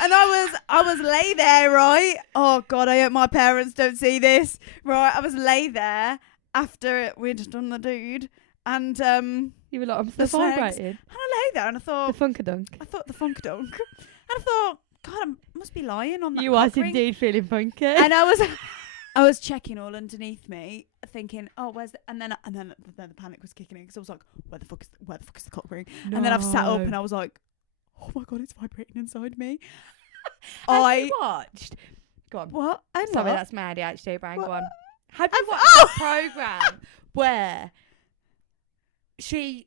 And I was lay there, right? Oh God, I hope my parents don't see this. Right, I was lay there after we'd done the dude, and You were like, I'm the still sex. vibrating. And I lay there and I The thought, funkadunk. the funkadunk, and I thought, God, I must be lying on that. You cock was ring. indeed feeling funky. And I was checking all underneath me, thinking, oh, where's the, and then the panic was kicking in because I was like, where the fuck is the cock ring? No. And then I've sat up and I was like, oh my God, it's vibrating inside me. Have you watched? Go on. What? And Sorry, what? that's my ADHD brain. What? Go on. Have you watched a program where she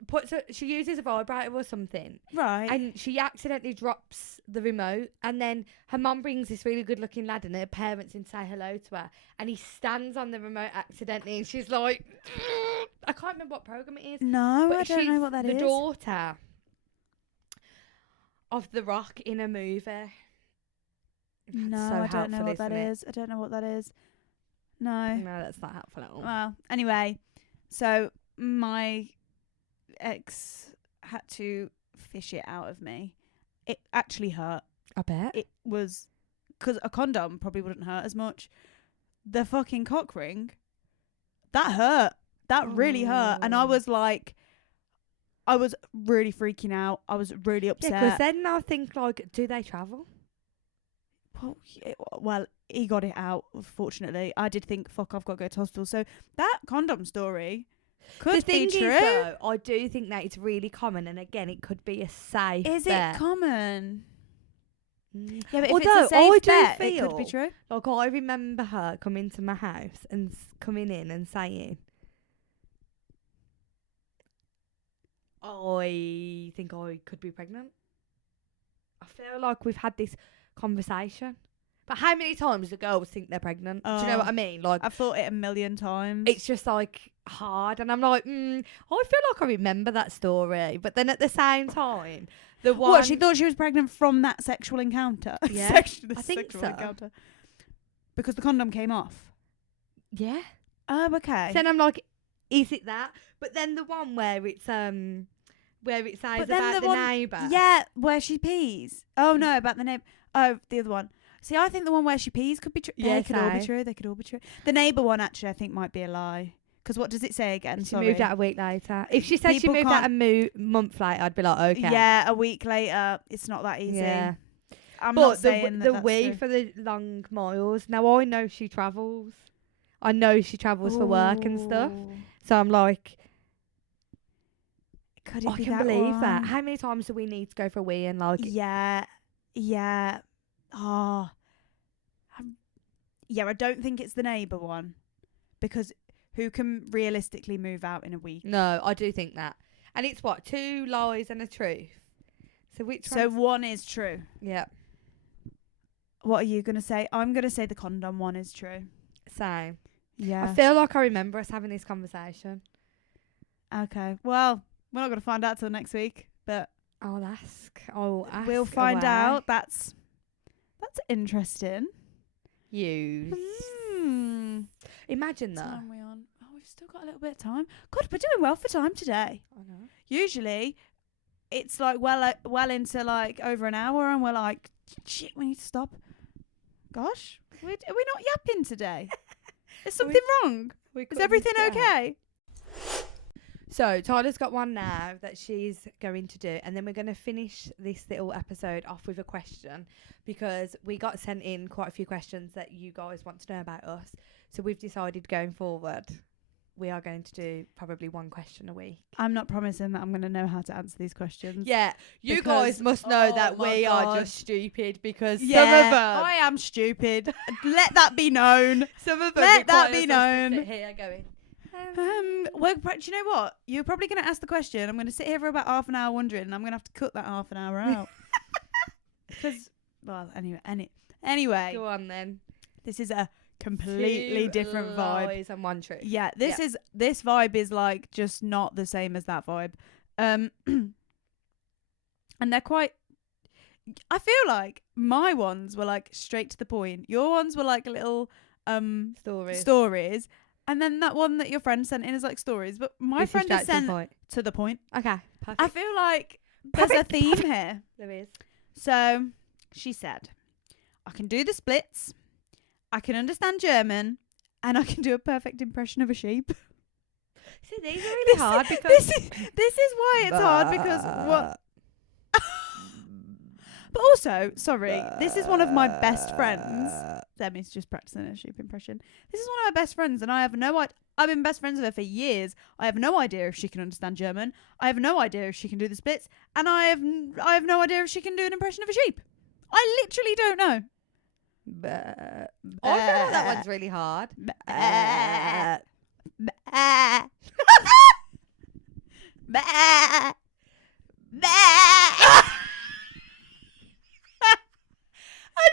uses a vibrator or something, Right. and she accidentally drops the remote, and then her mum brings this really good looking lad and her parents in to say hello to her, and he stands on the remote accidentally, and she's like, I can't remember what program it is. No, But I don't know what that is. the daughter of The Rock in a movie. No, That's so I don't know helpful, what that isn't it? is. I don't know what that is. No. No, that's not helpful at all. Well, anyway, so my ex had to fish it out of me. It actually hurt. I bet. It was because a condom probably wouldn't hurt as much. The fucking cock ring, that hurt. That really hurt. And I Oh. was like, I was really freaking out. I was really upset. Yeah, because then I think, like, do they travel? Well, he got it out, fortunately. I did think, fuck, I've got to go to hospital. So that condom story could be true. Is, though, I do think that it's really common, and again, it could be a safe Is bet. it common? Mm. Yeah, but Although, if it's a safe I do bet, it could feel be true. Like, I remember her coming to my house and coming in and saying, I think I could be pregnant. I feel like we've had this conversation. But how many times do girls think they're pregnant? Do you know what I mean? Like, I've thought it a million times. it's just like hard, and I'm like, I feel like I remember that story, but then at the same time, the one What, she thought she was pregnant from that sexual encounter? Yeah, I think sexual so. encounter. Because the condom came off. yeah. Oh, okay. So then I'm like, is it that? But then the one where it says But then about the the one- neighbour. Yeah, where she pees. Oh no, about the neighbour. Oh, the other one. See, I think the one where she pees could be true. Yeah, They could all be same. true. They could all be true. The neighbour one, actually, I think might be a lie. Because what does it say again? She Sorry. moved out a week later. If she said People she moved out a month later, I'd be like, okay. Yeah, a week later. It's not that easy. Yeah. I'm not But saying the that's way true. for the long miles. Now I know she travels. I know she travels for work and stuff. Ooh. So I'm like, Could it I be can that believe one? that. How many times do we need to go for a wee and like? Yeah. Oh. Yeah, I don't think it's the neighbour one. Because who can realistically move out in a week? No, I do think that. And it's what, 2 lies and a truth. So which So one? one is true. Yeah. What are you going to say? I'm going to say the condom one is true. Same. Yeah. I feel like I remember us having this conversation. Okay. Well, we're not going to find out till next week, but I'll ask. we'll find away. out. That's interesting. You. Imagine What though. time are we on? Oh, we've still got a little bit of time. God, we're doing well for time today. I know. Usually, it's like well into like over an hour, and we're like, shit, we need to stop. Gosh, are we not yapping today? Is something wrong? Is everything okay? So Tyler's got one now that she's going to do, and then we're going to finish this little episode off with a question, because we got sent in quite a few questions that you guys want to know about us. So we've decided going forward, we are going to do probably one question a week. I'm not promising that I'm going to know how to answer these questions. Yeah, you Because- guys must know oh that my we are God. just stupid, because Yeah, some of them, I am stupid. Let that be known. some of them let that requires be us to known. sit here going. Well, do you know what? You're probably going to ask the question. I'm going to sit here for about half an hour wondering, and I'm going to have to cut that half an hour out. Because, well, anyway, Go on then. this is a completely 2 different vibe. lies and 1 truth. Yeah, this vibe is like just not the same as that vibe. And they're quite. I feel like my ones were like straight to the point. Your ones were like little stories. And then that one that your friend sent in is like stories, but my friend has sent to the point. Okay, perfect. I feel like there's a theme here. There is. So She said, I can do the splits, I can understand German, and I can do a perfect impression of a sheep. See, these are really hard because this is why it's hard, because what... But also, sorry, this is one of my best friends. Demi's just practicing a sheep impression. This is one of my best friends, and I have no idea. I've been best friends with her for years. I have no idea if she can understand German. I have no idea if she can do the splits, and I have no idea if she can do an impression of a sheep. I literally don't know. I feel like that one's really hard. I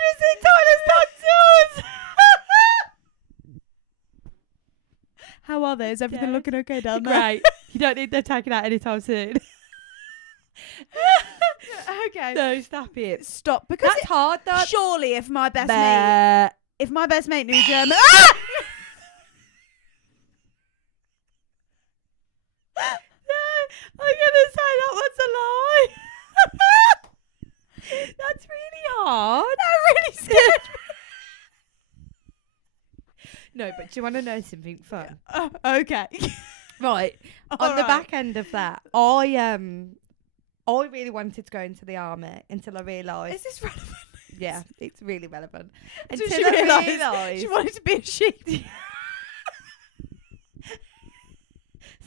just see Tyler's tonsils. How are they? Is everything looking okay down there? Great. You don't need them taken out anytime soon. Okay. No, stop it. Stop. Because That's hard though. surely if my best mate knew German... I'm gonna say that one's a lie. That's really hard. That really scared me. No, but do you want to know something fun? Okay. Right. On the back end of that, I really wanted to go into the army until I realised. Is this relevant? Yeah, it's really relevant. Did Until she I realise realised she wanted to be a sheep?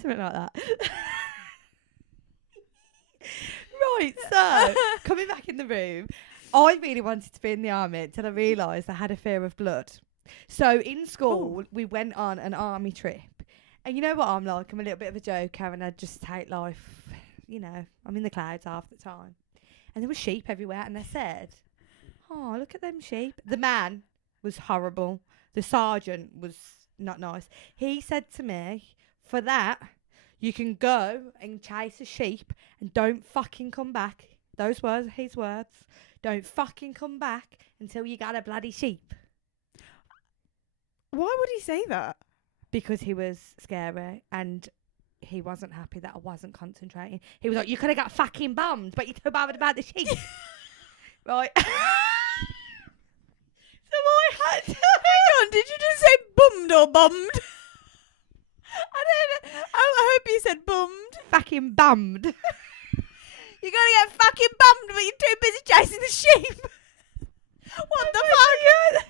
something like that. Right, so coming back in the room, I really wanted to be in the army until I realised I had a fear of blood. So in school, we went on an army trip. And you know what I'm like? I'm a little bit of a joker and I just take life, you know, I'm in the clouds half the time. And there were sheep everywhere and I said, oh, look at them sheep. The man was horrible. The sergeant was not nice. He said to me, for that, you can go and chase a sheep and don't fucking come back. Those were his words. Don't fucking come back until you got a bloody sheep. Why would he say that? Because he was scary and he wasn't happy that I wasn't concentrating. He was like, you could have got fucking bombed, but you're too bothered about the sheep. Right. So I had to... Hang on, did you just say bummed or bummed? I hope you said bummed. Fucking bummed. You're gonna get fucking bummed, but you're too busy chasing the sheep. What the fuck?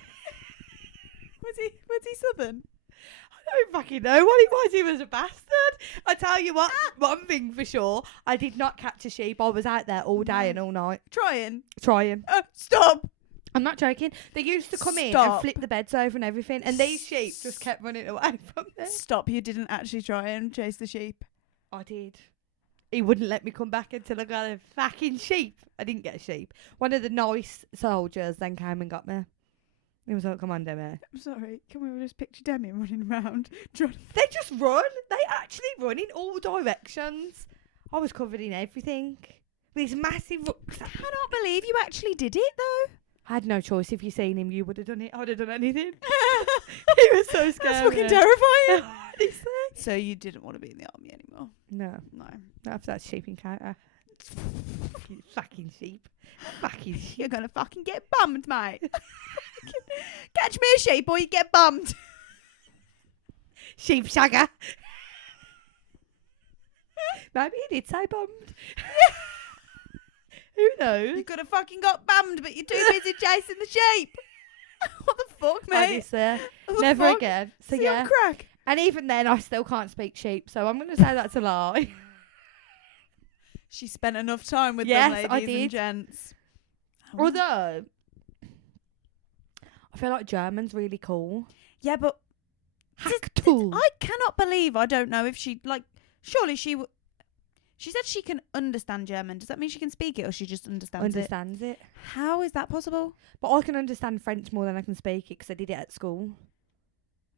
Was he southern? I don't fucking know what he was. He was a bastard. I tell you what, one thing for sure, I did not catch a sheep. I was out there all day and all night. Trying. Stop. I'm not joking. They used to come in and flip the beds over and everything, and these sheep just kept running away from them. Stop, you didn't actually try and chase the sheep. I did. He wouldn't let me come back until I got a fucking sheep. I didn't get a sheep. One of the nice soldiers then came and got me. He was like, come on, Demi. I'm sorry, can we just picture Demi running around? They just run. They actually run in all directions. I was covered in everything. With these massive rucksacks. I cannot believe you actually did it, though. I had no choice. If you seen him, you would have done it. I would have done anything. He was so scary. That's fucking terrifying. So you didn't want to be in the army anymore? No. No. Not after that sheep encounter. Fucking sheep. Fucking sheep. You're going to fucking get bummed, mate. Catch me a sheep or you get bummed. Sheep shagger. Maybe he did say bummed. Who knows? You could have fucking got bummed, but you're too busy chasing the sheep. What the fuck, mate? Never again. So See, yeah. I'm crack. And even then, I still can't speak sheep, so I'm going to say that's a lie. She spent enough time with Yes, them, I ladies did. and gents. Although, I feel like German's really cool. Yeah, but I cannot believe I don't know if she, like, surely she said she can understand German. Does that mean she can speak it or she just understands it? How is that possible? But I can understand French more than I can speak it because I did it at school.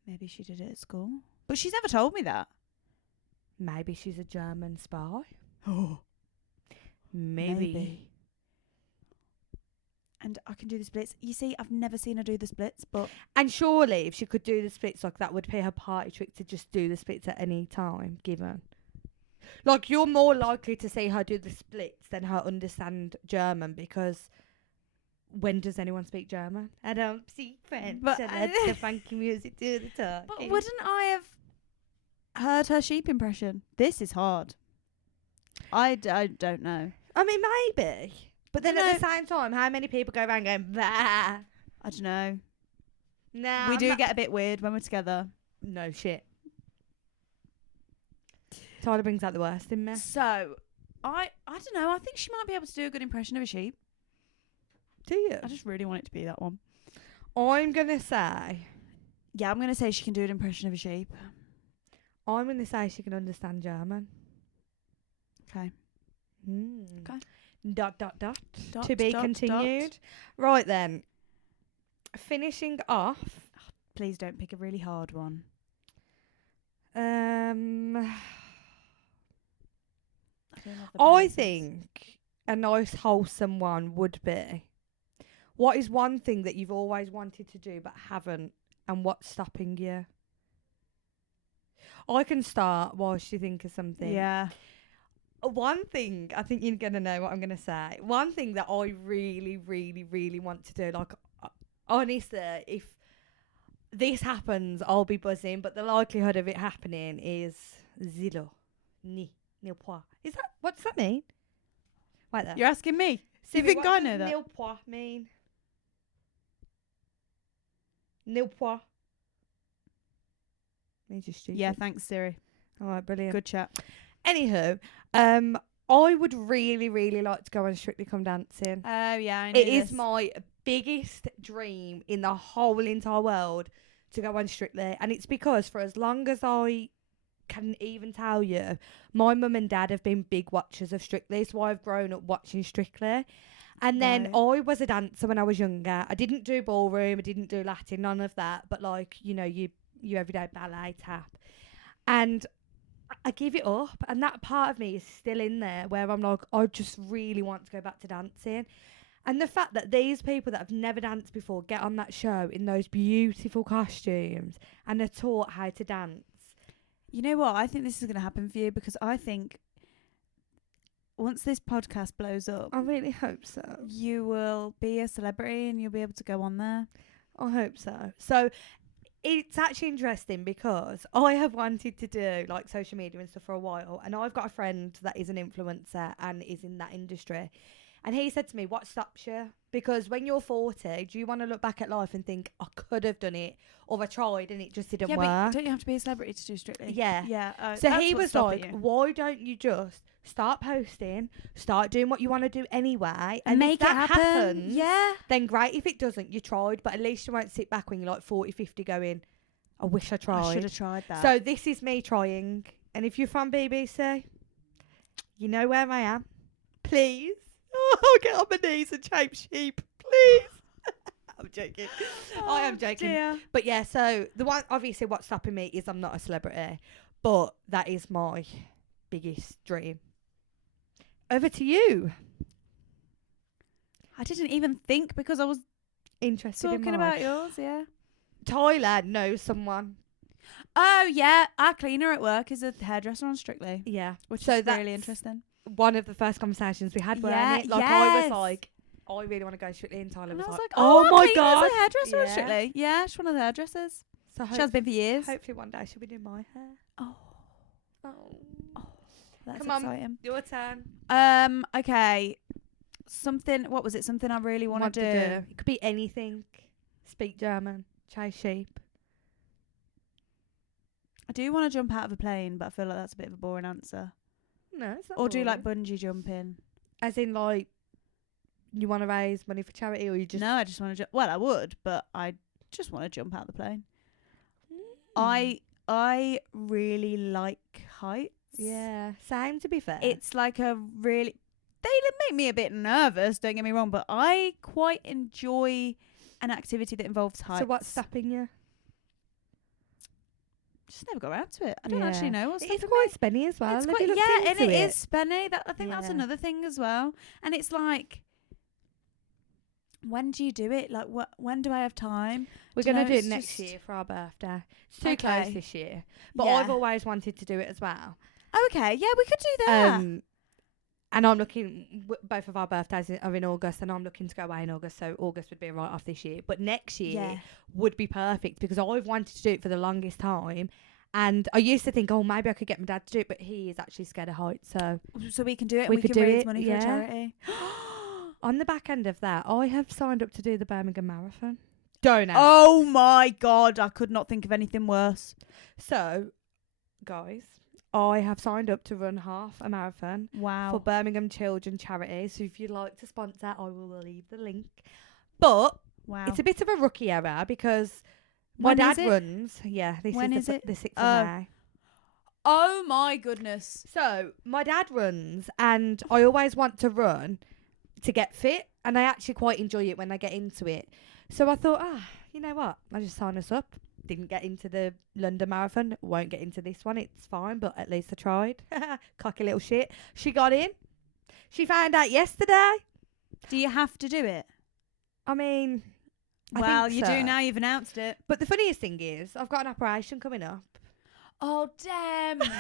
Maybe she did it at school. But she's never told me that. Maybe she's a German spy. Oh. Maybe. And I can do the splits. You see, I've never seen her do the splits, but... And surely, if she could do the splits like that, would be her party trick to just do the splits at any time given. Like, you're more likely to see her do the splits than her understand German because when does anyone speak German? I don't speak French. But So that's the funky music to the talk. But wouldn't I have heard her sheep impression? This is hard. I don't know. I mean, maybe. But then No. at the same time, how many people go around going, bah? I don't know. Nah, We I'm do not- get a bit weird when we're together. No shit. Tyler brings out the worst in me. So, I don't know. I think she might be able to do a good impression of a sheep. Do you? I just really want it to be that one. I'm going to say... Yeah, I'm going to say she can do an impression of a sheep. I'm going to say she can understand German. Okay. Okay. ... Dot, To be dot, continued. dot. Right then. Finishing off. Please don't pick a really hard one. I think a nice wholesome one would be, what is one thing that you've always wanted to do but haven't, and what's stopping you? I can start whilst you think of something. Yeah. One thing, I think you're going to know what I'm going to say. One thing that I really, really, really want to do, like, honestly, if this happens, I'll be buzzing, but the likelihood of it happening is zero. Nil point. Is that, what does that mean? Wait there. You're asking me? Siri, you think what I does know that? Nil point mean? Nil point. Means you're stupid. Yeah, thanks, Siri. All right, brilliant. Good chat. Anywho, I would really, really like to go on Strictly Come Dancing. Oh, yeah, I know It is my biggest dream in the whole entire world to go on Strictly. And it's because for as long as I can even tell you, my mum and dad have been big watchers of Strictly. So I've grown up watching Strictly. And then I was a dancer when I was younger. I didn't do ballroom. I didn't do Latin, none of that. But like, you know, you everyday ballet tap. And I give it up, and that part of me is still in there where I'm like, I just really want to go back to dancing. And the fact that these people that have never danced before get on that show in those beautiful costumes and are taught how to dance. You know what? I think this is going to happen for you because I think once this podcast blows up, I really hope so. you will be a celebrity and you'll be able to go on there. I hope so. So it's actually interesting because I have wanted to do like social media and stuff for a while, and I've got a friend that is an influencer and is in that industry, and he said to me, what stops you? Because when you're 40, do you want to look back at life and think, I could have done it, or I tried and it just didn't Yeah, work? but don't you have to be a celebrity to do Strictly? Yeah. Yeah. So he was like, why don't you just start posting, start doing what you want to do anyway, and make if that it happen. happens, Yeah. then great. If it doesn't, you tried, but at least you won't sit back when you're like 40, 50 going, I wish I tried. I should have tried that. So this is me trying. And if you're from BBC, you know where I am. Please. Oh, I'll get on my knees and shape sheep. Please. I'm joking. I am joking. Dear. But yeah, so the one, obviously what's stopping me is I'm not a celebrity. But that is my biggest dream. Over to you. I didn't even think because I was Interested in talking mine. about yours, yeah. Tyler knows someone. Oh, yeah. Our cleaner at work is a hairdresser on Strictly, Yeah. which So is that's really interesting. one of the first conversations we had, Yeah, weren't it? Like, I was yes. like, I really want to go Strictly, and Tyler And I was was like, like, oh my Cleaner's God. a hairdresser on Yeah. Strictly. Yeah, she's one of the hairdressers. So She has been for years. hopefully one day she'll be doing my hair. Oh, Oh. that's Come on. exciting. Your turn. Okay. Something, what was it? Something I really want to do. It could be anything. Speak German. Chase sheep. I do want to jump out of a plane, but I feel like that's a bit of a boring answer. No, it's not Or do boring. like bungee jumping. As in, like, you want to raise money for charity, or you just... No, I just want to jump. Well, I would, but I just want to jump out of the plane. Mm. I really like heights. Yeah, same, to be fair. It's like a really... They make me a bit nervous, don't get me wrong, but I quite enjoy an activity that involves heights. So what's stopping you? Just never got around to it. I don't actually know what's It's stopping quite me. spenny as well. It's Have quite, you looked yeah, and into it is spenny. I think that's Yeah. another thing as well. And it's like, when do you do it? Like, when do I have time? We're Do you going to know, do it it's next just- year for our birthday. It's too Okay. close this year. But Yeah. I've always wanted to do it as well. Oh, okay, yeah, we could do that. And I'm looking, both of our birthdays are in August, and I'm looking to go away in August, so August would be a write off this year. But next year would be perfect because I've wanted to do it for the longest time. And I used to think, oh, maybe I could get my dad to do it, but he is actually scared of heights. So we can do it. We and could can do raise it, money for a charity. On the back end of that, I have signed up to do the Birmingham Marathon. Don't ask. Oh my God, I could not think of anything worse. So, guys, I have signed up to run half a marathon for Birmingham Children Charity. So if you'd like to sponsor, I will leave the link. But it's a bit of a rookie error because my dad runs. Yeah, this is the 6th of May. Oh my goodness. So my dad runs, and I always want to run to get fit, and I actually quite enjoy it when I get into it. So I thought, you know what? I just sign us up. Didn't get into the London Marathon. Won't get into this one. It's fine, but at least I tried. Cocky little shit. She got in. She found out yesterday. Do you have to do it? I mean, well, I think you so. do now. You've announced it. But the funniest thing is, I've got an operation coming up. Oh, damn. Damn.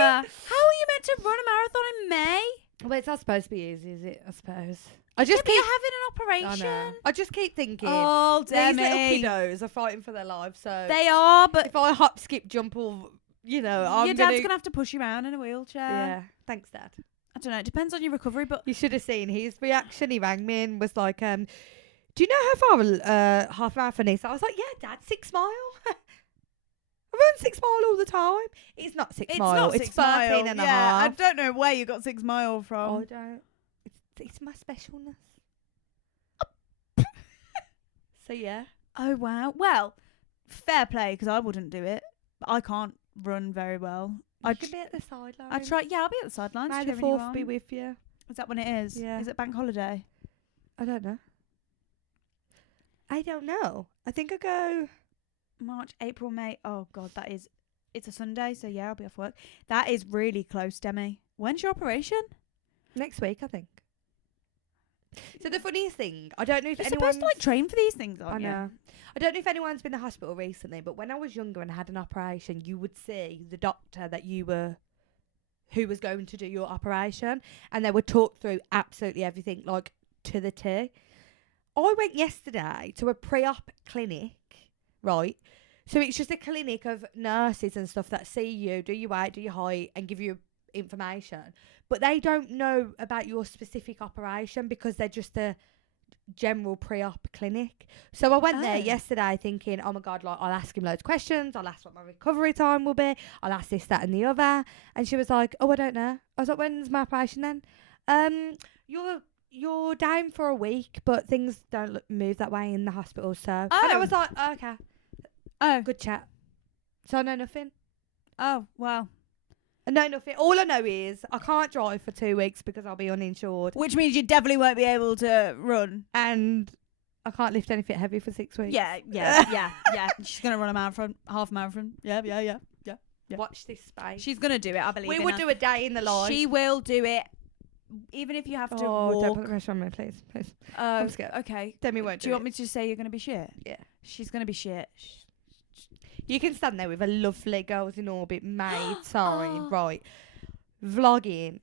How are you meant to run a marathon in May? Well, it's not supposed to be easy, is it? I suppose. I just keep having an operation. I just keep thinking, oh, these little kiddos are fighting for their lives. So they are, but if I hop, skip, jump, or your dad's gonna have to push you around in a wheelchair. Yeah, thanks, Dad. I don't know. It depends on your recovery, but you should have seen his reaction. He rang me and was like, "Do you know how far half marathon is?" I was like, "Yeah, Dad, 6 mile." I run 6 mile all the time. It's not 6 mile. It's 13 and a half. I don't know where you got 6 mile from. I don't. It's my specialness. So yeah. Oh wow. Well, fair play, because I wouldn't do it. I can't run very well. I could be at the sideline. I try. Yeah, I'll be at the sidelines. May the 4th be with you. Is that when it is? Yeah. Is it bank holiday? I don't know. I think I go March, April, May. Oh God, it's a Sunday, so yeah, I'll be off work. That is really close, Demi. When's your operation? Next week, I think. So the funniest thing, I don't know if You're anyone's supposed to train for these things, aren't you? I know. I don't know if anyone's been to the hospital recently, but when I was younger and had an operation, you would see the doctor who was going to do your operation, and they would talk through absolutely everything, like to the T. I went yesterday to a pre-op clinic, right? So it's just a clinic of nurses and stuff that see you, do your weight, do your height, and give you information. But they don't know about your specific operation because they're just a general pre-op clinic. So I went there yesterday thinking, oh my God, like I'll ask him loads of questions. I'll ask what my recovery time will be. I'll ask this, that and the other. And she was like, oh, I don't know. I was like, when's my operation then? You're down for a week, but things don't move that way in the hospital. So and I was like, oh, okay. Oh. Good chat. So I know nothing. Oh, wow. I know nothing. All I know is I can't drive for 2 weeks because I'll be uninsured. Which means you definitely won't be able to run. And I can't lift anything heavy for 6 weeks. Yeah. She's going to run a marathon, half marathon. Yeah. Watch this space. She's going to do it, I believe. We would do a day in the life. She will do it. Even if you have to walk. walk. Don't put the pressure on me, please. I'm scared. Okay. Demi won't do you want me to just say you're going to be shit? Yeah. She's going to be shit. You can stand there with a lovely Girls in Orbit maid sign, right? Vlogging.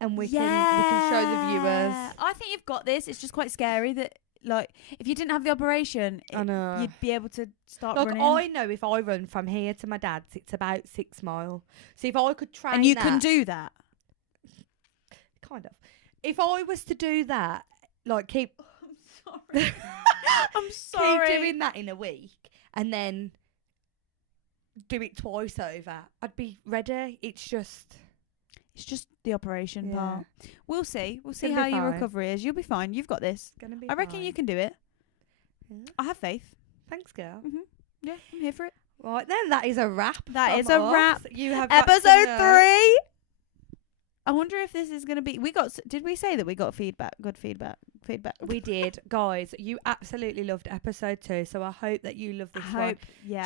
And we can show the viewers. I think you've got this. It's just quite scary that, like, if you didn't have the operation, I know. You'd be able to start running. I know if I run from here to my dad's, it's about 6 mile. So if I could train and you can do that? Kind of. If I was to do that, like keep... I'm sorry. I'm sorry. Keep doing that in a week and then do it twice over, I'd be ready. It's just the operation part. We'll see. We'll see Gonna how be your fine. recovery is. You'll be fine. You've got this. Gonna be I reckon fine. you can do it. Yeah. I have faith. Thanks, girl. Mm-hmm. Yeah, I'm here for it. Right then, that is a wrap. That from is a us. wrap. You have Episode got to know. 3. I wonder if this is going to be... Did we say that we got feedback? Good feedback. We did. Guys, you absolutely loved episode 2, so I hope that you love this one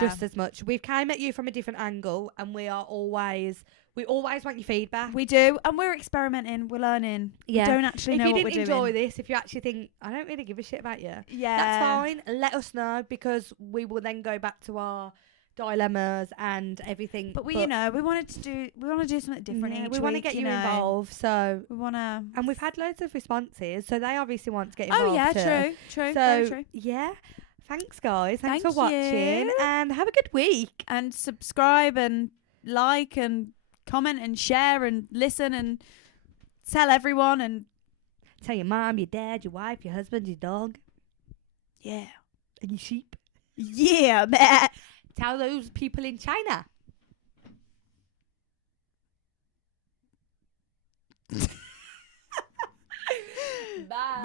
just as much. We've came at you from a different angle, and we always want your feedback. We do, and we're experimenting, we're learning. Yeah. We don't actually know what we're doing. If you didn't enjoy this, if you actually think, I don't really give a shit about you, yeah, that's fine. Let us know, because we will then go back to our dilemmas and everything. But we want to do something different each we want to week, get you involved. So we want to, and we've had loads of responses, so they obviously want to get involved. Oh yeah, too. true, So very true. yeah, thanks guys. Thanks Thank for watching, you. and have a good week. And subscribe and like and comment and share and listen and tell everyone and Tell your mom, your dad, your wife, your husband, your dog, yeah, and your sheep. yeah, man. Tell those people in China. Bye.